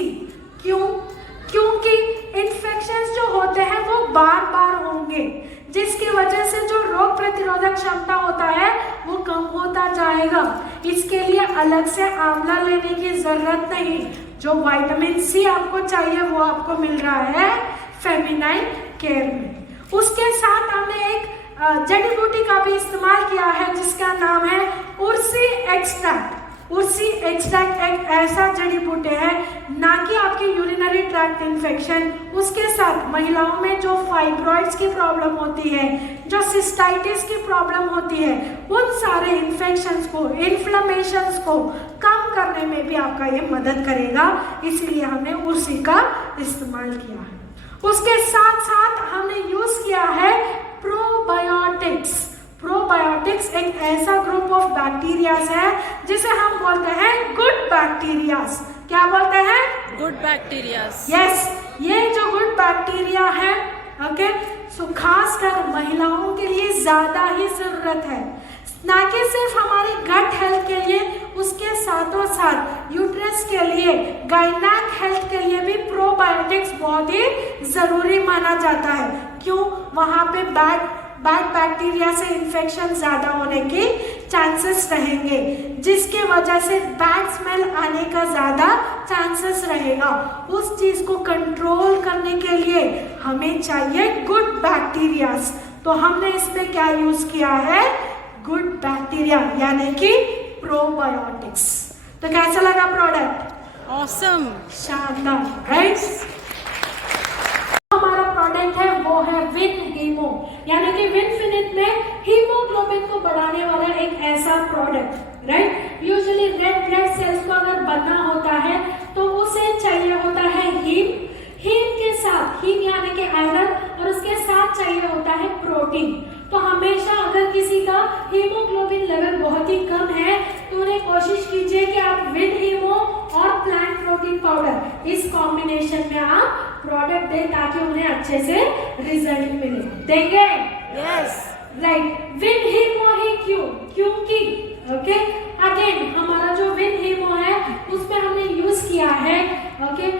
क्यों? क्योंकि इन्फेक्शंस जो होते हैं वो बार बार होंगे, जिसकी वजह से जो रोग प्रतिरोधक क्षमता होता है वो कम होता जाएगा। इसके लिए अलग से आंवला लेने की जरूरत नहीं, जो विटामिन सी आपको चाहिए वो आपको मिल रहा है फेमिनाइन केयर में। उसके साथ हमने एक जड़ी बूटी का भी इस्तेमाल किया है जिसका नाम है उर्सी एक्सट्रैक्ट। उर्सी एक्सट्रैक्ट एक ऐसा जड़ी बूटी है ना कि आपकी यूरिनरी ट्रैक्ट इन्फेक्शन, उसके साथ महिलाओं में जो फाइब्रॉइड्स की प्रॉब्लम होती है, जो सिस्टाइटिस की प्रॉब्लम होती है, उन सारे इन्फेक्शंस को, इन्फ्लेमेशंस को कम करने में भी आपका ये मदद करेगा। इसीलिए हमने उर्सी का इस्तेमाल किया है। उसके साथ साथ हमने यूज किया है प्रोबायोटिक्स। प्रोबायोटिक्स एक ऐसा ग्रुप ऑफ बैक्टीरियाज है जिसे हम बोलते हैं गुड बैक्टीरियाज। क्या बोलते हैं? Good bacterias. यस, ये जो गुड बैक्टीरिया है ओके सो खासकर महिलाओं के लिए ज्यादा ही जरूरत है, ना कि सिर्फ हमारी गट हेल्थ के लिए, उसके साथों साथ यूट्रस के लिए, गायनेक हेल्थ के लिए भी प्रोबायोटिक्स बहुत ही जरूरी माना जाता है। क्यों? वहाँ पे बैड बैक्टीरिया से इन्फेक्शन ज्यादा होने के चांसेस रहेंगे, जिसके वजह से बैड स्मेल आने का ज्यादा चांसेस रहेगा। उस चीज को कंट्रोल करने के लिए हमें चाहिए गुड बैक्टीरियाज। तो हमने इसमें क्या यूज किया है? गुड बैक्टीरिया यानी कि प्रोबायोटिक्स। तो कैसा लगा प्रोडक्ट? ऑसम। शानदार, राइट। हमारा प्रोडक्ट है वो है विन हीमो, यानी कि विनफिनिट में हीमोग्लोबिन को बढ़ाने वाला एक ऐसा product, right. Usually red blood cells को अगर बनना होता है तो उसे चाहिए होता है हीम, हीम के साथ, हीम यानी कि आयरन, और उसके साथ चाहिए होता है प्रोटीन। तो हमेशा अगर किसी का हीमोग्लोबिन लेवल बहुत ही कम है तो उन्हें कोशिश कीजिए कि आप विन हीमो और प्लांट प्रोटीन पाउडर इस कॉम्बिनेशन में आप प्रोडक्ट दें ताकि उन्हें अच्छे से रिजल्ट मिले। देंगे? Yes, right. विन हीमो ही क्यों? क्योंकि ओके अगेन हमारा जो विन हीमो है उसमें हमने यूज किया है ओके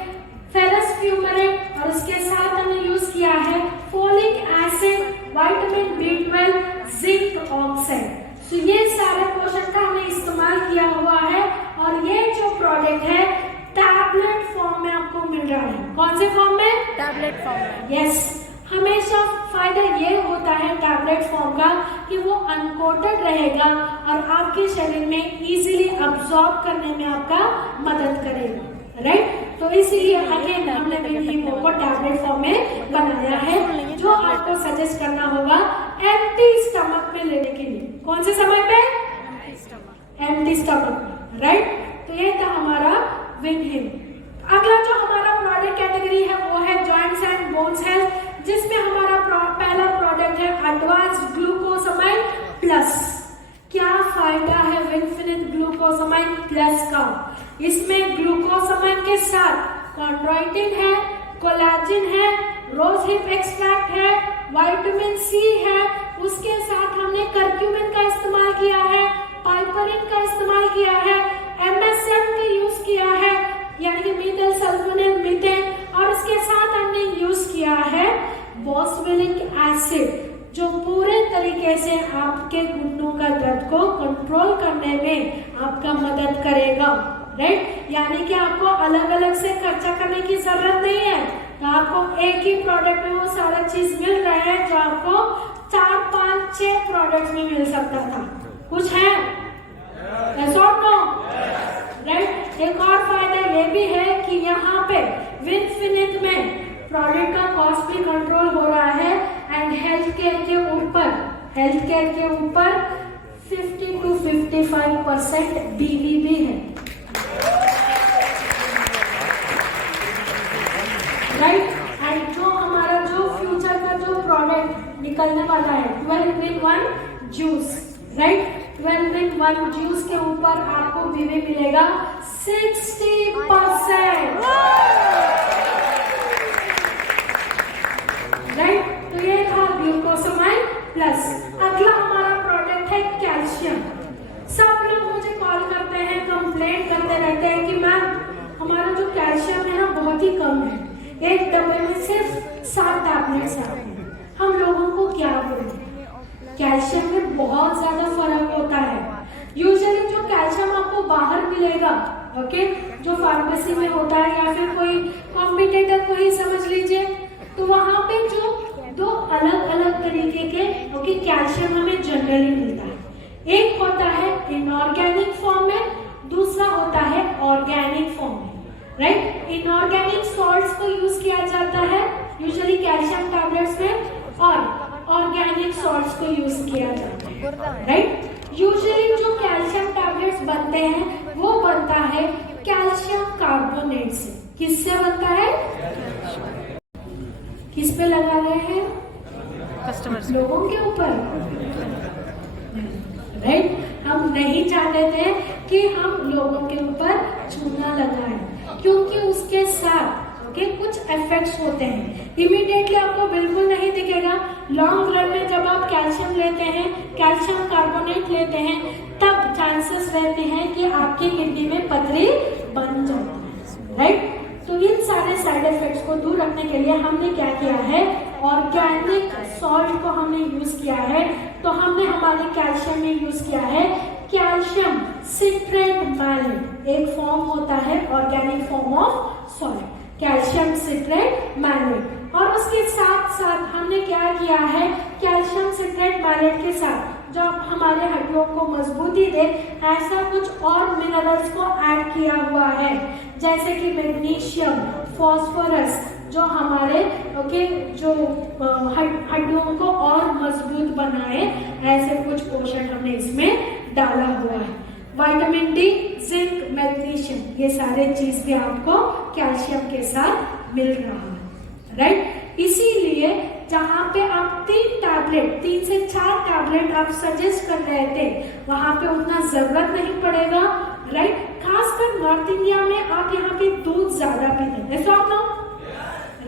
फेरस फ्यूमरेट, और उसके साथ हमने यूज किया है folic acid, vitamin B12, zinc oxide. तो ये सारे पोषण का हमने इस्तेमाल किया हुआ है, और ये जो प्रोडक्ट है टैबलेट फॉर्म में आपको मिल रहा है। कौन से फॉर्म में? टैबलेट फॉर्म में। यस, हमेशा फायदा ये होता है टैबलेट फॉर्म का कि वो अनकोटेड रहेगा और आपके शरीर में इजीली अब्सॉर्ब करने में आपका मदद करेगा, राइट। तो इसीलिए अगेन हमने हीमो को टैबलेट फॉर्म में बनाया है, जो आपको सजेस्ट करना होगा एम्प्टी स्टमक में लेने के लिए। कौन से समय पे? Empty stomach, right. तो ये था हमारा विन हीमो। अगला जो हमारा प्रोडक्ट कैटेगरी है वो है जॉइंट्स एंड बोन्स हेल्थ, जिसमें हमारा पहला प्रोडक्ट है एडवांस्ड ग्लूकोसामाइन प्लस। क्या फायदा है विनफिनिट ग्लूकोसामाइन प्लस का? इसमें ग्लूकोसामाइन के साथ कॉन्ड्रोइटिन है, कोलेजन है, रोज हिप एक्सट्रैक्ट है, विटामिन सी है, उसके साथ हमने करक्यूमिन का इस्तेमाल किया है, पाइपरिन का इस्तेमाल किया है, MSM का यूज किया है यानी कि मीथाइल सल्फोनेट मीथेन, और उसके साथ हमने यूज किया है बॉस्वेलिक एसिड, जो पूरे तरीके से आपके घुटनों का दर्द को कंट्रोल करने में आपका मदद करेगा, राइट। यानी कि आपको अलग अलग से खर्चा करने की जरूरत नहीं है, तो आपको एक ही प्रोडक्ट में वो सारा चीज मिल रहा है जो आपको 4, 5, 6 प्रोडक्ट्स में मिल सकता था। कुछ है? Yes or no? राइट। एक और फायदा ये भी है कि यहाँ पे विनफिनिट में प्रोडक्ट का कॉस्ट भी कंट्रोल हो रहा है एंड हेल्थ केयर के ऊपर 50 to 55% बीवी भी है, राइट। एंड जो हमारा जो फ्यूचर का जो प्रोडक्ट निकलने वाला है 12-in-1 juice, right. 12-in-1 juice के ऊपर आपको बीवी मिलेगा 60%, राइट। तो ये था ग्लूकोसामाइन प्लस। अगला हमारा प्रोडक्ट है कैल्शियम। सब लोग मुझे कॉल करते हैं, कंप्लेंट करते रहते हैं कि मैम हमारा जो कैल्शियम है ना बहुत ही कम है, एक डब्बे में सिर्फ 7 टैबलेट्स आते हैं। हम लोगों को क्या बोलें? कैल्शियम में बहुत ज्यादा फर्क होता है। यूजुअली जो कैल्शियम आपको बाहर मिलेगा, ओके, जो फार्मेसी में होता है या फिर कोई कॉम्पिटिटर को ही समझ लीजिए, तो वहां पे जो 2 अलग अलग तरीके के ओके कैल्शियम हमें जनरली मिलता है। एक होता है इनऑर्गेनिक फॉर्म में, दूसरा होता है ऑर्गेनिक फॉर्म में, राइट। इनऑर्गेनिक सॉल्ट्स को यूज किया जाता है यूजुअली कैल्शियम टैबलेट्स में, और ऑर्गेनिक सॉल्ट्स को यूज किया जाता है, राइट। यूजुअली जो कैल्शियम टैबलेट्स बनते हैं वो बनता है कैल्शियम कार्बोनेट से। किससे बनता है? किस पे लगा रहे हैं? कस्टमर्स लोगों के ऊपर, राइट। हम नहीं चाहते थे कि हम लोगों के ऊपर चूना लगाएं, क्योंकि उसके साथ ओके कुछ इफेक्ट्स होते हैं। इमीडिएटली आपको बिल्कुल नहीं दिखेगा, लॉन्ग रन में जब आप कैल्शियम लेते हैं, कैल्शियम कार्बोनेट लेते हैं, तब चांसेस रहते हैं कि आपकी किडनी में पथरी बन जाती है, राइट। तो इन सारे साइड इफेक्ट्स को दूर रखने के लिए हमने क्या किया है, ऑर्गेनिक सॉल्ट को हमने यूज किया है। तो हमने हमारे कैल्शियम में यूज किया है कैल्शियम सिट्रेट मैलेट, एक फॉर्म होता है organic form of salt, calcium citrate malate. और उसके साथ साथ हमने क्या किया है, कैल्शियम सिट्रेट मैलेट के साथ जो हमारे हड्डियों को मजबूती दे, ऐसा कुछ और मिनरल्स को ऐड किया हुआ है, जैसे कि मैग्नीशियम, फास्फोरस, जो हमारे ओके जो हड्डियों को और मजबूत बनाए, ऐसे कुछ पोषण हमने इसमें डाला हुआ है। विटामिन डी, जिंक, मैग्नीशियम, ये सारे चीज भी आपको कैल्शियम के साथ मिल रहा है, राइट। इसीलिए जहाँ पे आप 3 से 4 टैबलेट आप सजेस्ट कर रहे थे, वहां पे उतना जरूरत नहीं पड़ेगा, राइट। खासकर नॉर्थ इंडिया में आप यहाँ पे दूध ज्यादा पीते हैं, ऐसा होता,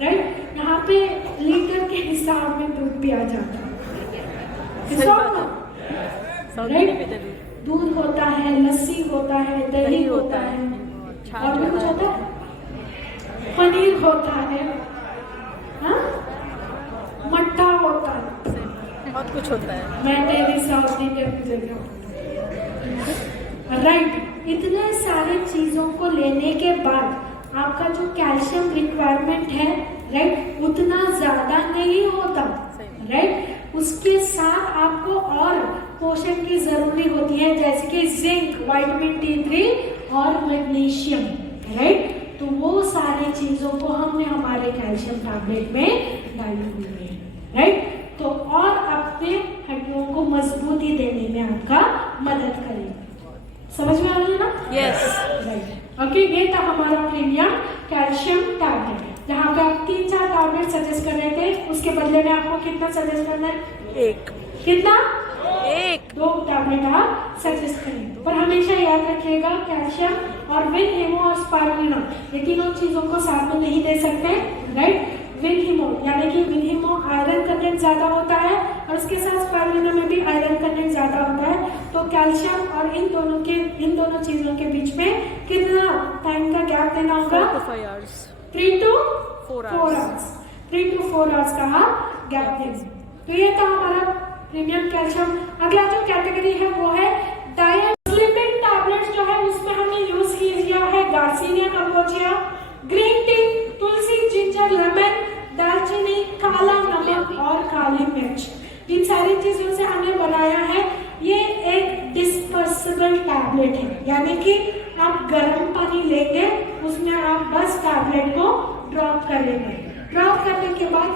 राइट। यहाँ पे लीटर के हिसाब में दूध पिया जाता है, राइट। दूध होता है, लस्सी होता है, दही होता है, और भी कुछ होता है, पनीर होता है, हाँ, मट्ठा होता है, बहुत कुछ होता है। मैं तेरी साउथ इंडिया की जगह, राइट। इतने सारे चीजों को लेने के बाद आपका जो कैल्शियम रिक्वायरमेंट है, राइट, उतना ज्यादा नहीं होता, राइट। उसके साथ आपको और पोषण की जरूरी होती है, जैसे कि जिंक, विटामिन D3 और मैग्नीशियम, राइट। तो वो सारी चीजों को हमने हमारे कैल्शियम टैबलेट में डाली हुई है, राइट। तो और अपने हड्डियों को मजबूती देने में आपका मदद करेगा। समझ में आ रही है ना? Yes, right. ओके, ये था हमारा प्रीमियम कैल्शियम टैबलेट। जहाँ पे आप 3-4 टैबलेट सजेस्ट कर रहे थे, उसके बदले में आपको कितना सजेस्ट करना है? 1 कितना? 1 2 टैबलेट आप सजेस्ट करेंगे। पर हमेशा याद रखिएगा कैल्शियम और विन हीमो और स्पारुलिना ये तीनों चीजों को साथ में नहीं दे सकते, राइट। विन हीमो यानी कि विन हीमो आयरन कंटेंट ज्यादा होता है और उसके साथ स्पारुलिना में भी आयरन कंटेंट ज्यादा होता है। तो कैल्शियम और इन दोनों चीजों के बीच में कितना टाइम का गैप देना होगा? 4 to 5 hours 3 to 4 4 hours hours 3 to 4 hours का आप गैप देंगे। तो ये था हमारा प्रीमियम कैल्शियम। अगला जो कैटेगरी है वो है डाइट स्लिपिंग टैबलेट्स। जो है उसमें हमने यूज किया है गार्सिनिया कंबोजिया, ग्रीन टी, तुलसी, जिंजर, लेमन, दालचीनी, काला नमक और काली मिर्च। इन सारी चीजों से हमने बनाया है। ये एक डिस्पर्सिबल टैबलेट है, यानी कि आप गर्म पानी लेंगे, उसमें आप बस टैबलेट को ड्रॉप करेंगे। ड्रॉप करने के बाद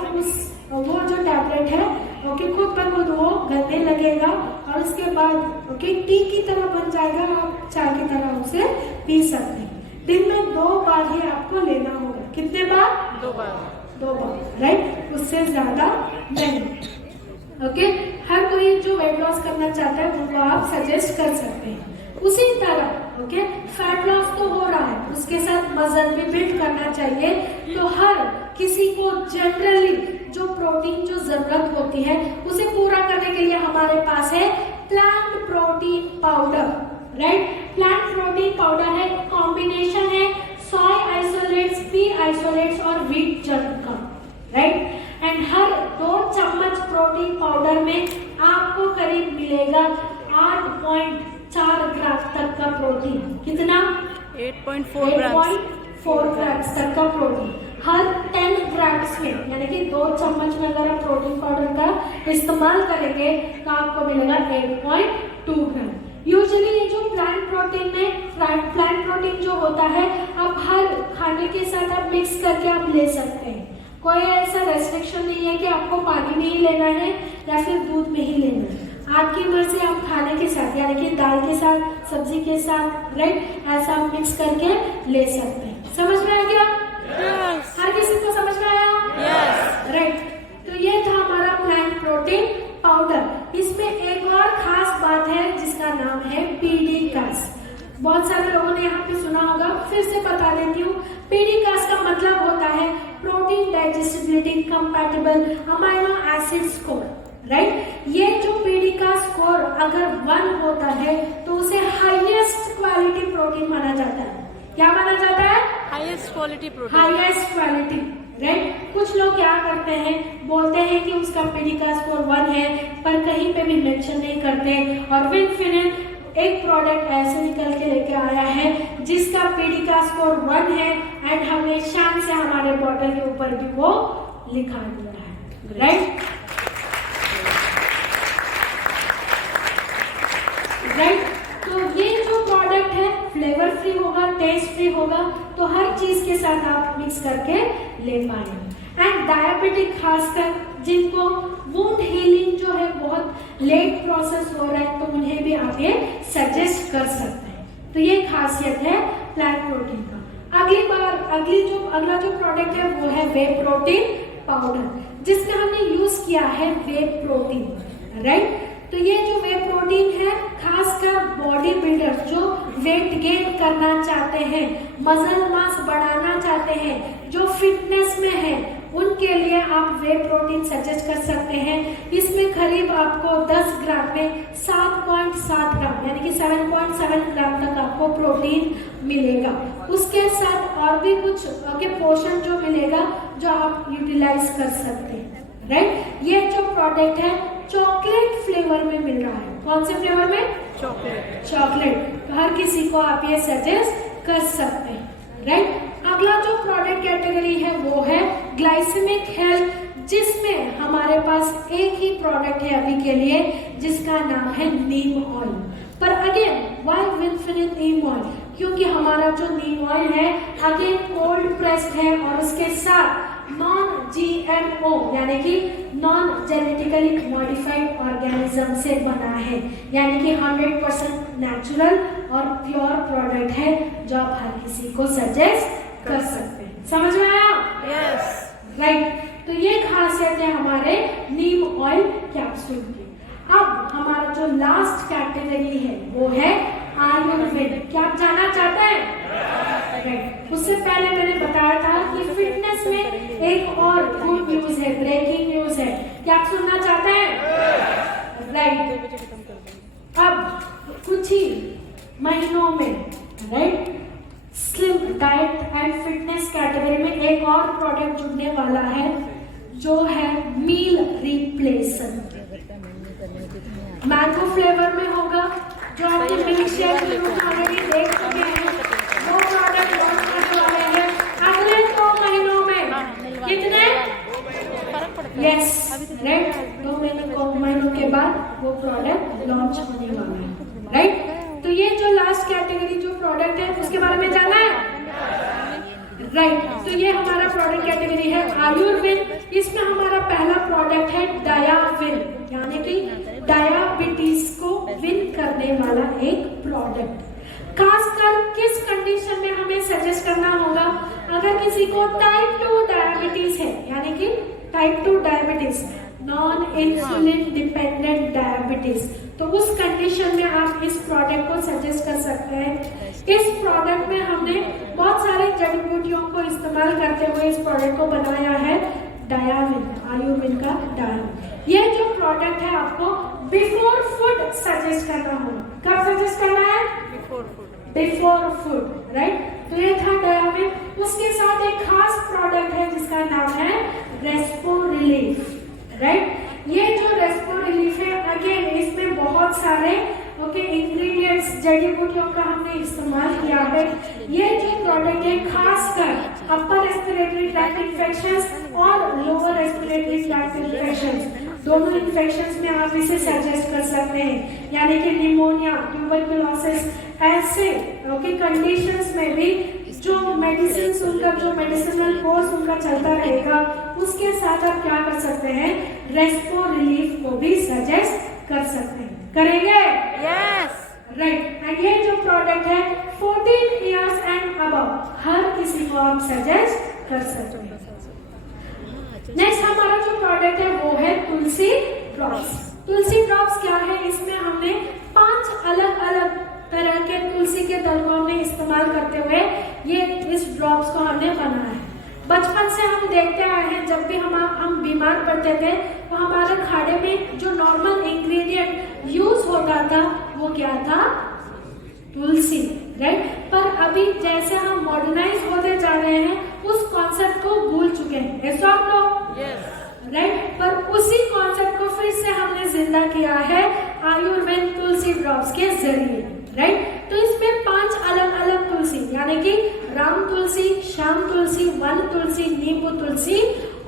वो जो टैबलेट है ओके खुद ब खुद वो गलने लगेगा और उसके बाद ओके टी की तरह बन जाएगा। आप चाय की तरह उसे पी सकते हैं। दिन में 2 बार ही आपको लेना होगा। कितने बार? 2 बार 2 बार, राइट। उससे ज्यादा नहीं। ओके हर कोई जो वेट लॉस करना चाहता है उनको आप सजेस्ट कर सकते हैं। उसी तरह ओके फैट लॉस तो हो रहा है, उसके साथ मसल भी बिल्ड करना चाहिए। तो हर किसी को जनरली जो प्रोटीन जो जरूरत होती है उसे पूरा करने के लिए हमारे पास है plant protein powder, right. Plant protein powder है, कॉम्बिनेशन है सोय आइसोलेट्स, पी आइसोलेट्स और व्हीट जर्म का, राइट। एंड हर 2 चम्मच प्रोटीन पाउडर में आपको करीब मिलेगा 8.4 ग्राम तक का प्रोटीन। कितना? 8.4 ग्राम 8.4 ग्राम तक का प्रोटीन हर 10 ग्राम्स में, यानी कि 2 चम्मच में अगर आप प्रोटीन पाउडर का इस्तेमाल करेंगे तो आपको मिलेगा 8.2 ग्राम। यूजुअली ये जो प्लांट प्रोटीन जो होता है आप हर खाने के साथ आप मिक्स करके आप ले सकते हैं। कोई ऐसा रेस्ट्रिक्शन नहीं है कि आपको पानी में ही लेना है या फिर दूध में ही लेना है। आपकी मर्जी, आप खाने के साथ यानी कि दाल के साथ, सब्जी के साथ, राइट, ऐसा आप मिक्स करके ले सकते हैं। समझ में आ गया? Yes. हर किसी को समझ में आया? Yes. राइट। तो ये था हमारा प्लांट प्रोटीन पाउडर। इसमें एक और खास बात है जिसका नाम है पीडीकास। बहुत सारे लोगों ने यहाँ पे सुना होगा, फिर से बता देती हूँ। पीडीकास का मतलब होता है protein digestibility compatible amino acid score, right. ये जो पीडीकास स्कोर अगर 1 होता है तो उसे हाईएस्ट क्वालिटी प्रोटीन माना जाता है। क्या माना जाता है? Highest quality protein. Highest quality, right. कुछ लोग क्या करते हैं, बोलते हैं कि उसका पीडीकास स्कोर 1 है पर कहीं पे भी मेंशन नहीं करते। और विनफिनिन एक प्रोडक्ट ऐसे निकल के लेके आया है जिसका पीडीकास स्कोर 1 है एंड हमने शान से हमारे बॉटल के ऊपर भी वो लिखा दिया है, राइट। राइट। तो ये जो प्रोडक्ट है फ्लेवर फ्री होगा, टेस्ट फ्री होगा, तो हर चीज के साथ आप मिक्स करके ले पाएंगे। एंड डायबिटिक खासकर जिनको वुंड हीलिंग जो है बहुत लेट प्रोसेस हो रहा है तो उन्हें भी आप ये सजेस्ट कर सकते हैं। तो ये खासियत है प्लांट प्रोटीन का। अगला जो प्रोडक्ट है वो है वे प्रोटीन पाउडर, जिसमें हमने यूज किया है वे प्रोटीन, राइट। तो ये जो वे प्रोटीन है खासकर बॉडी बिल्डर जो वेट गेन करना चाहते हैं, मसल मास बढ़ाना चाहते हैं, जो फिटनेस में है, उनके लिए आप वे प्रोटीन सजेस्ट कर सकते हैं। इसमें करीब आपको 10 ग्राम में 7.7 ग्राम यानी कि 7.7 ग्राम तक आपको प्रोटीन मिलेगा। उसके साथ और भी कुछ पोषण जो मिलेगा जो आप यूटिलाइज कर सकते हैं, राइट। ये जो प्रोडक्ट है चॉकलेट फ्लेवर में मिल रहा है। कौन से फ्लेवर में? चॉकलेट। तो हर किसी को आप ये सजेस्ट कर सकते हैं, राइट। अगला जो प्रोडक्ट कैटेगरी है वो है ग्लाइसेमिक हेल्थ, जिसमें हमारे पास एक ही प्रोडक्ट है अभी के लिए जिसका नाम है नीम ऑयल। पर अगेन व्हाई विनफिनिन नीम ऑयल? क्योंकि हमारा जो नीम ऑयल है अगेन कोल्ड प्रेस्ड है और उसके साथ नॉन GMO यानी कि नॉन जेनेटिकली मॉडिफाइड ऑर्गेनिज्म से बना है, यानी कि 100% नेचुरल और प्योर प्रोडक्ट है जो आप हर किसी को सजेस्ट कर सकते हैं। समझ में आया? Yes. राइट। तो ये खासियत है हमारे नीम ऑयल कैप्सूल की। अब हमारा जो लास्ट कैटेगरी है वो है आयुर्वेद। क्या आप जानना चाहते हैं? राइट। उससे पहले मैंने बताया था कि फिटनेस में एक और गुड न्यूज है, ब्रेकिंग न्यूज है। क्या आप सुनना चाहते हैं? राइट। अब कुछ ही महीनों में right slim diet and fitness category में एक और प्रोडक्ट जुड़ने वाला है जो है मील रिप्लेसर। मैंगो फ्लेवर में होगा, जो आपने मिल्क शेक में ऑलरेडी देख चुके हैं। वो प्रोडक्ट लॉन्च करने वाले हैं अगले 2 महीनों में। कितने? यस राइट, 2 महीनों के बाद वो प्रोडक्ट लॉन्च होने वाला है। राइट। तो ये जो लास्ट कैटेगरी जो प्रोडक्ट है उसके बारे में जानना है? राइट। तो ये हमारा प्रोडक्ट कैटेगरी है आयुर्वेद। इसमें हमारा पहला प्रोडक्ट है डायाविन, यानी कि डायबिटीज को विन करने वाला एक प्रोडक्ट। खासकर किस कंडीशन में हमें सजेस्ट करना होगा? अगर किसी को टाइप 2 डायबिटीज है, यानी कि type 2 diabetes, non insulin dependent diabetes, तो उस कंडीशन में आप इस प्रोडक्ट को सजेस्ट कर सकते हैं। इस प्रोडक्ट में हमने बहुत सारे जड़ी बूटियों को इस्तेमाल करते हुए इस प्रोडक्ट को बनाया है डायाविन, आयुर्वेद का डायाविन। ये जो प्रोडक्ट है आपको बिफोर फूड सजेस्ट करना होगा। कब सजेस्ट करना है? Before food. Before food. Right. तो ये था डायाविन। उसके साथ एक खास प्रोडक्ट है जिसका नाम है रेस्पो रिलीफ। राइट। ये जो रेस्पो रिलीफ है, अगेन इसमें बहुत सारे इंग्रेडिएंट्स जड़ी बूटियों का हमने इस्तेमाल किया है। ये जो प्रोडक्ट है खासकर अपर रेस्पिरेटरी ट्रैक्ट इन्फेक्शंस और लोअर रेस्पिरेटरी ट्रैक्ट इन्फेक्शंस, दोनों इन्फेक्शंस में आप इसे सजेस्ट कर सकते हैं। यानी कि निमोनिया, ट्यूबरकुलोसिस, ऐसे कंडीशंस में भी जो मेडिसिन उनका जो मेडिसिनल कोर्स उनका चलता रहेगा, उसके साथ आप क्या कर सकते हैं? रेस्पो रिलीफ को भी सजेस्ट कर सकते हैं। करेंगे? Yes. राइट। एंड ये जो प्रोडक्ट है 14 इयर्स एंड अबव हर किसी को आप सजेस्ट कर सकते हैं। नेक्स्ट हमारा जो प्रोडक्ट है वो है तुलसी ड्रॉप्स। तुलसी ड्रॉप्स क्या है? इसमें हमने 5 अलग अलग तरह के तुलसी के दल को हमने इस्तेमाल करते हुए ये इस ड्रॉप्स को हमने बनाया है। बचपन से हम देखते आए हैं, जब भी हम बीमार पड़ते थे तो हमारे खाने में जो नॉर्मल इंग्रेडिएंट यूज होता था वो क्या था? तुलसी। राइट। पर अभी जैसे हम मॉडर्नाइज होते जा रहे हैं उस कॉन्सेप्ट को भूल चुके हैं। Yes or no? राइट। पर उसी कॉन्सेप्ट को फिर से हमने जिंदा किया है आयुर्वेद तुलसी ड्रॉप्स के जरिए। राइट। तो इसमें 5 अलग अलग तुलसी, यानी कि राम तुलसी, श्याम तुलसी, वन तुलसी, नींबू तुलसी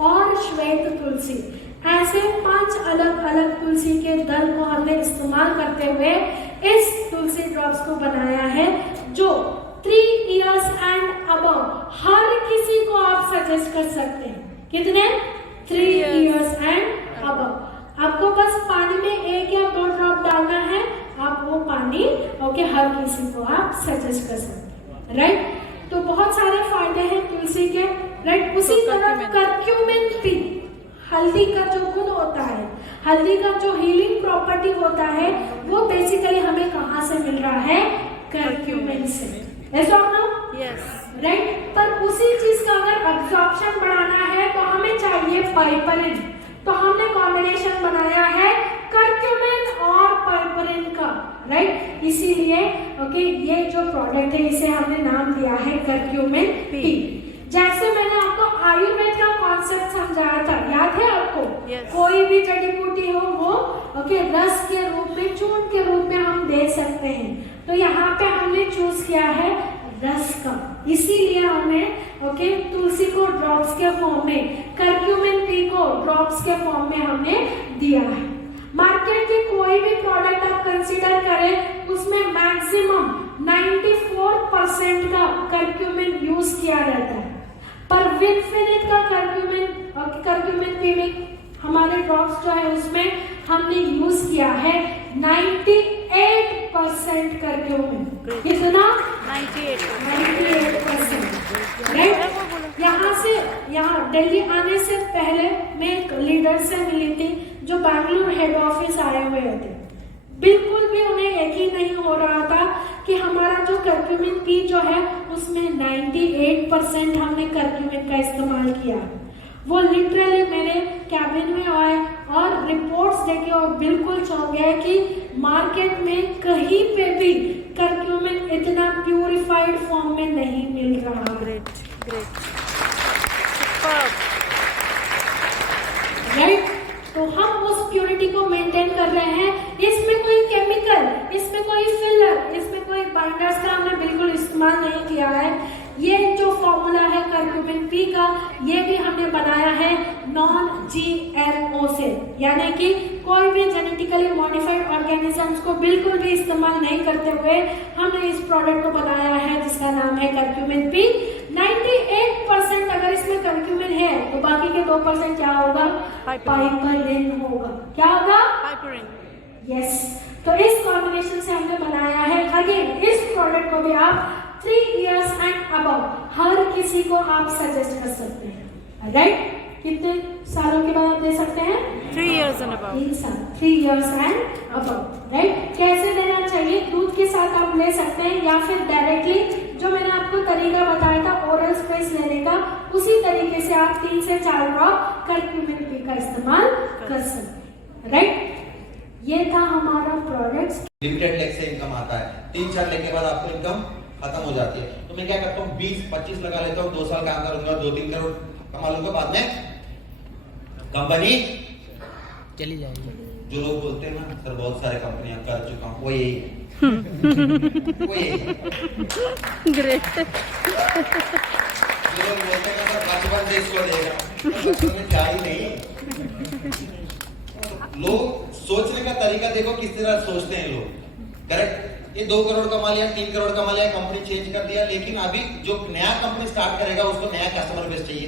और श्वेत तुलसी, ऐसे 5 अलग अलग तुलसी के दल को हमने इस्तेमाल करते हुए इस तुलसी ड्रॉप्स को बनाया है, जो 3 इयर्स एंड अबव हर किसी को आप सजेस्ट कर सकते हैं। कितने? 3 इयर्स एंड अबव। आपको बस पानी में 1 या 2 ड्रॉप डालना है, आप वो पानी हर किसी को आप सजेस्ट कर सकते हैं। राइट। तो बहुत सारे फायदे हैं तुलसी के। राइट। उसी तरह करक्यूमिन टी, हल्दी का जो गुण होता है, हल्दी का जो हीलिंग प्रॉपर्टी होता है, वो बेसिकली हमें कहाँ से मिल रहा है? करक्यूमिन से। ऐसा ना? Yes. राइट। पर उसी चीज का अगर अब्जॉर्प्शन बढ़ाना है तो हमें चाहिए पाइपरिन। तो हमने कॉम्बिनेशन बनाया है करक्यूमिन और पाइपरिन का। राइट। इसीलिए ये जो प्रोडक्ट है इसे हमने नाम दिया है करक्यूमिन टी। जैसे मैंने आपको आयुर्वेद का कॉन्सेप्ट समझाया था, याद है आपको? Yes. कोई भी जड़ी बूटी हो वो रस के रूप में, चूर्ण के रूप में हम दे सकते हैं। तो यहाँ पे हमने चूज किया है रस का, इसीलिए हमने तुलसी को ड्रॉप्स के फॉर्म में, करक्यूमिन टी को ड्रॉप्स के फॉर्म में हमने दिया है। मार्केट की कोई भी प्रोडक्ट आप कंसीडर करें उसमें मैक्सिमम 94% का करक्यूमिन यूज किया रहता है, पर विनफिनिट का करक्यूमिन टी हमारे ड्रॉप्स जो है उसमें हमने यूज किया है 98% करक्यूमिन। कितना? 98%। 98%। राइट। यहाँ दिल्ली आने से पहले मैं एक लीडर से मिली थी जो बैंगलोर हेड ऑफिस आए हुए थे। बिल्कुल भी उन्हें यकीन नहीं हो रहा था कि हमारा जो कर्क्यूमिन पी जो है उसमें 98% हमने कर्क्यूमिन का इस्तेमाल किया। वो लिटरली मेरे कैबिन में आए और रिपोर्ट्स देखे और बिल्कुल चौंक गए कि मार्केट में कहीं पे भी कर्क्यूमिन इतना प्यूरिफाइड फॉर्म में नहीं मिल रहा। Great great right. तो हम उस प्योरिटी को मेंटेन कर रहे हैं। इसमें कोई केमिकल, इसमें कोई फिलर, इसमें कोई बाइंडर्स का हमने बिल्कुल इस्तेमाल नहीं किया है। ये जो फॉर्मूला है कर्क्यूमिन पी का, ये भी हमने बनाया है नॉन GMO से, यानी कि कोई भी जेनेटिकली मॉडिफाइड ऑर्गेनिजम्स को बिल्कुल भी इस्तेमाल नहीं करते हुए हमने इस प्रोडक्ट को बनाया है जिसका नाम है कर्क्यूमिन पी। 98% अगर इसमें कर्क्यूमिन है तो बाकी के 2% क्या होगा? पाइपरिन होगा। क्या होगा? पाइपरिन। यस। तो इस कॉम्बिनेशन से हमने बनाया है। अगेन इस प्रोडक्ट को भी आप 3 इयर्स एंड अबव हर किसी को आप सजेस्ट कर सकते हैं। राइट। कितने सालों के बाद आप दे सकते हैं? 3 years and above। 3 साल, 3 इयर्स एंड अबव। राइट। कैसे देना चाहिए? दूध के साथ आप ले सकते हैं या फिर डायरेक्टली जो मैंने आपको तरीका बताया था ओरल स्पेस लेने का, उसी तरीके से आप 3 से 4 ड्रॉप कर्क्यूमिन पी का इस्तेमाल कर सकते हैं। राइट। ये था हमारा प्रोडक्ट। लिमिटेड लेग से इनकम आता है, 3-4 लेग के बाद आपको इनकम खत्म हो जाती है। तो मैं क्या करता हूँ 20-25 लगा लेता हूँ, 2 साल काम करूंगा, 2-3 करोड़ कमा लूंगा, बाद में कंपनी चली जाएगी। जो लोग बोलते हैं ना सर बहुत सारे कंपनियां कर चुका हूँ, वो यही है। वो यही है। ग्रेट। जो लोग बोलते हैं ना सर 5 से इसको देगा, तो बचपन में क्या ही नहीं। लोग सोचने का तरीका देखो किस तरह सोचते हैं लोग। करेक्ट। ये 2 करोड़ कमा लिया, 3 करोड़ कमा लिया, कंपनी चेंज कर दिया, लेकिन अभी जो नया कंपनी स्टार्ट करेगा उसको नया कस्टमर बेस चाहिए।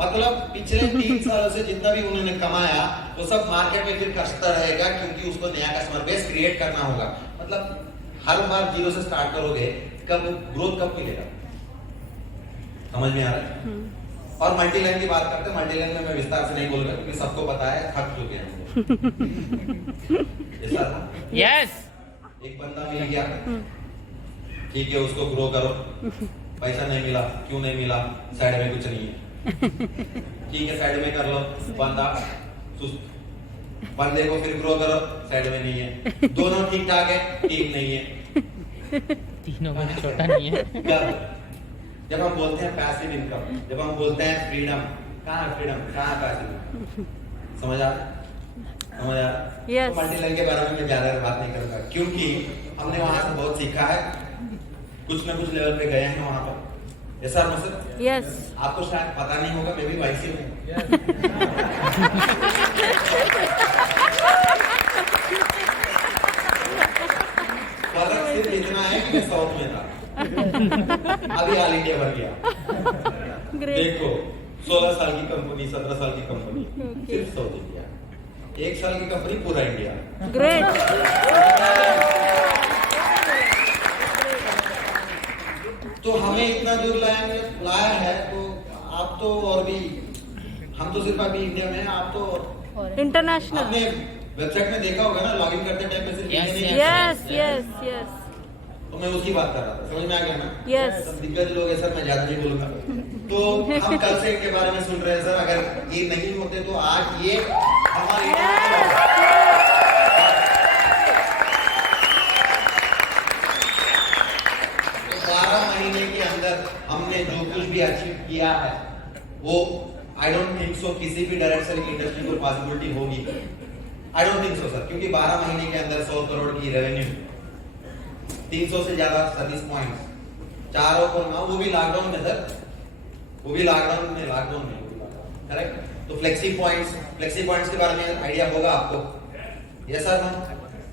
मतलब पिछले 3 सालों से जितना भी उन्होंने कमाया वो सब मार्केट में फिर खर्चता रहेगा, क्योंकि उसको नया कस्टमर बेस क्रिएट करना होगा। मतलब हर बार 0 से स्टार्ट करोगे, कब ग्रोथ कब मिलेगा? समझ में आ रहा है? और मल्टी लाइन की बात करते हैं। मल्टी लाइन में मैं विस्तार से नहीं बोलूंगा क्योंकि सबको पता है, थक चुके हैं। यस। एक बंदा मिल गया, ठीक है, उसको ग्रो करो। पैसा नहीं मिला, क्यों नहीं मिला? साइड में कुछ नहीं है, ठीक है, साइड में कर लो। बंदा सुस्त, बंदे को फिर ग्रो करो, साइड में नहीं है। दोनों ठीक ठाक है, टीम नहीं है, तीनों में छोटा नहीं है। जब हम बोलते हैं पैसिव इनकम, जब हम बोलते हैं फ्रीडम, कहाँ है फ्रीडम, कहाँ है पैसिव? समझ आ Yes. तो मल्टी लाइन के बारे में मैं ज्यादा बात नहीं करूंगा, क्योंकि हमने वहां से बहुत सीखा है, कुछ ना कुछ लेवल पे गए हैं वहां पर। ऐसा मतलब यस। आपको शायद पता नहीं होगा, मैं भी वैसे हूँ। फर्क सिर्फ इतना है कि मैं साउथ में था, अभी ऑल इंडिया भर गया। देखो 16 साल की कंपनी, 17 साल की कंपनी, सिर्फ साउथ इंडिया। 1 साल की कंपनी पूरा इंडिया। ग्रेट। तो हमें इतना दूर लाया है, तो आप तो और भी, हम तो सिर्फ अभी इंडिया में हैं, आप तो इंटरनेशनल। आपने वेबसाइट में देखा होगा ना, लॉगिन करते टाइम में सिर्फ यस यस यस। तो मैं उसकी बात कर रहा था, समझ में आ गया ना? यस। सब दिग्गज लोग हैं सर, मैं ज्यादा नहीं बोलूंगा। तो हम कल से इनके बारे में सुन रहे हैं सर, अगर ये नहीं होते तो आज ये हमारे तो 12 महीने के अंदर हमने जो कुछ भी अचीव किया है वो आई डोंट थिंक सो किसी भी डायरेक्ट सेलिंग इंडस्ट्री को पॉसिबिलिटी होगी। I don't think so sir, क्योंकि 12 महीने के अंदर 100 करोड़ की रेवेन्यू, 300 से ज्यादा सर्विस पॉइंट्स, चारों को ना, वो भी लॉकडाउन में सर, वो भी लॉकडाउन में करेक्ट। तो फ्लेक्सी पॉइंट्स के बारे में आइडिया होगा आपको? Yes sir. हम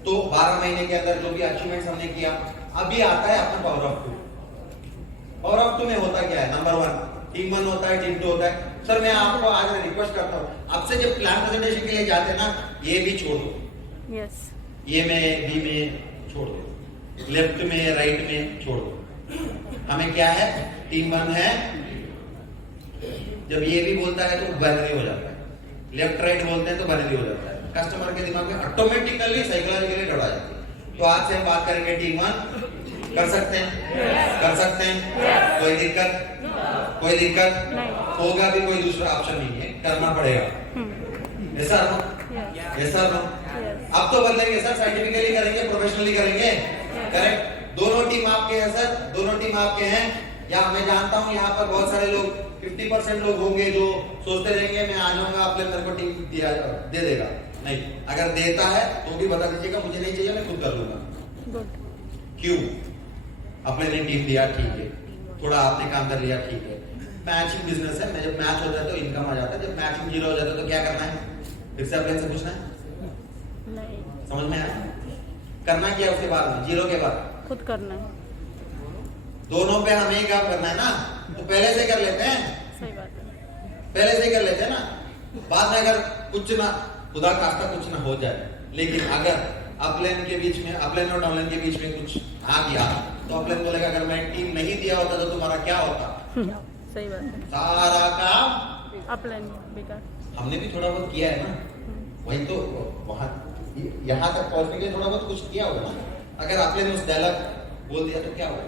तो 12 महीने के अंदर जो भी अचीवमेंट्स हमने किया, अभी आता है अपना पावर ऑफ 2। पावर ऑफ 2 में होता क्या है? नंबर 1 टीम 1 होता है, टीम 2 होता है। सर मैं आपको आज रिक्वेस्ट करता हूँ, आपसे जब प्लान प्रेजेंटेशन के लिए जाते हैं ना, ये भी छोड़ दो। यस। ये में बी में छोड़ दो, लेफ्ट में राइट में छोड़ दो, हमें क्या है, टीम 1 है। जब ये भी बोलता है तो बाइनरी हो जाता है, लेफ्ट राइट बोलते हैं तो बाइनरी हो जाता है। कस्टमर के दिमाग में ऑटोमेटिकली साइकोलॉजिकली डरा जाती है। तो आज से हम बात करेंगे टीम 1। कर सकते हैं? कर सकते हैं? कोई दिक्कत? कोई दिक्कत होगा भी, कोई दूसरा ऑप्शन नहीं है, करना पड़ेगा। ऐसा ऐसा अब तो बदलेंगे सर, साइंटिफिकली करेंगे, प्रोफेशनली करेंगे। करेक्ट। दोनों टीम आपके हैं सर, दोनों टीम आपके हैं। या मैं जानता हूं यहाँ पर बहुत सारे लोग 50% लोग होंगे जो सोचते रहेंगे मैं आ जाऊंगा, आपने मेरे को टीम दे देगा। नहीं, अगर देता है तो भी बता दीजिएगा, मुझे नहीं चाहिए, मैं खुद कर लूंगा। क्यों? अपने ने टीम दिया, ठीक है, थोड़ा आपने काम कर लिया, ठीक है। मैचिंग बिजनेस है, मैं जब मैच होता है तो इनकम आ जाता है, जब मैचिंग जीरो हो जाता है तो क्या करना है? फिर से अपने से पूछना है? समझ में आया? करना क्या उसके बाद में, जीरो के बाद? खुद करना है। दोनों पे हमें ही काम करना है ना, तो पहले से कर लेते हैं। सही बात है। पहले से ही कर लेते हैं ना, बाद में अगर कुछ ना, खुदा खास्ता कुछ ना हो जाए, लेकिन अगर अपलाइन के बीच में, अपलाइन और डाउनलाइन के बीच में कुछ आ गया तो अपलाइन बोलेगा अगर मैं टीम नहीं दिया होता तो तुम्हारा क्या होता? सही बात है। सारा काम अपलाइन बेकार। हमने भी थोड़ा बहुत किया है ना, वही तो वहां यहाँ तक पहुंचने के लिए थोड़ा बहुत कुछ किया होगा ना। अगर आपने उस डायलॉग बोल दिया तो क्या होगा?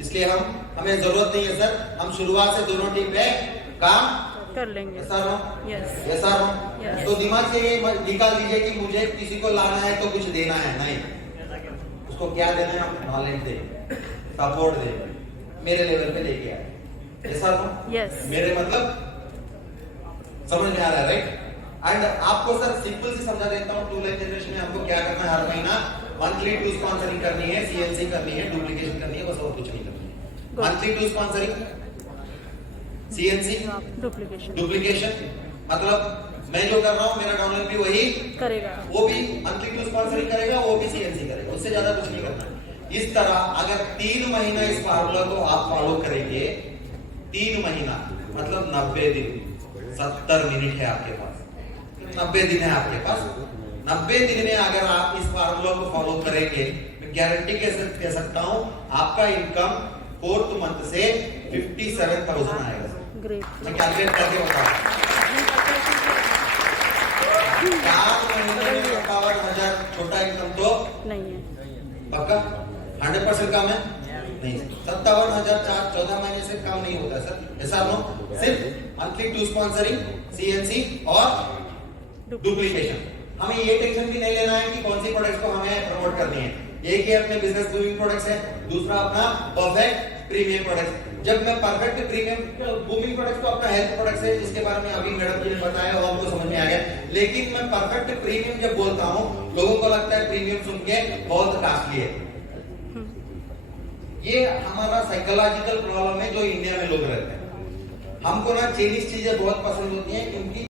इसलिए हमें जरूरत नहीं है सर, हम शुरुआत से दोनों टीम पे काम कर लेंगे। Sir yes. तो दिमाग से ये निकाल दीजिए कि मुझे किसी को लाना है तो कुछ देना है, नहीं। उसको क्या देना है? नॉलेज दे, सपोर्ट दे, मेरे लेवल पे लेके आए। ऐसा यस। मेरे मतलब समझ में आ रहा है, राइट? एंड आपको सर सिंपल से समझा देता हूँ, 2 लाइन जनरेशन में हमको क्या करना है, हर महीना मंथली 2 स्पॉन्सरिंग करनी है, सीएनसी करनी है, डुप्लीकेशन करनी है, बस और कुछ नहीं करनी है। Monthly 2 sponsoring, CNC, duplication. मतलब मैं जो कर रहा हूँ मेरा डाउनलाइन भी वही करेगा, वो भी मंथली 2 स्पॉन्सरिंग करेगा, वो भी सीएनसी करेगा, उससे ज्यादा कुछ नहीं करना। इस तरह अगर 3 महीना इस फार्मूला को आप फॉलो करेंगे, 3 महीना मतलब 90 दिन, 70 मिनट है आपके पास, 90 दिन है आपके पास। 90 दिन में अगर आप इस फार्मूला को फॉलो करेंगे, मैं गारंटी कैसे कह सकता हूँ आपका इनकम 4th मंथ से 57,000 आएगा। ग्रेट। मैं कैलकुलेट करके बताऊँ, 4 महीने में 57,000 छोटा इनकम तो नहीं है। पक्का 100% कम है? नहीं, 57,000 14 महीने से कम नहीं होता सर। ऐसा नो, सिर्फ मंथली 2 स्पॉन्सरिंग, सीएनसी और डुप्लीकेशन। हमें ये टेंशन भी नहीं लेना है कि कौन सी प्रोडक्ट्स को हमें प्रमोट करनी है। एक ही अपने बिजनेस बूमिंग प्रोडक्ट्स है, दूसरा अपना परफेक्ट प्रीमियम प्रोडक्ट्स। जब मैं परफेक्ट प्रीमियम बूमिंग प्रोडक्ट्स को अपना हेल्थ प्रोडक्ट्स है जिसके बारे में अभी मैडम जी ने बताया और आपको समझ में आ गया, लेकिन मैं परफेक्ट प्रीमियम जब बोलता हूँ लोगों को लगता है प्रीमियम सुन के बहुत कॉस्टली है। ये हमारा साइकोलॉजिकल प्रॉब्लम है जो इंडिया में लोग रहते हैं। हमको ना चाइनीज चीजें बहुत पसंद होती हैं क्योंकि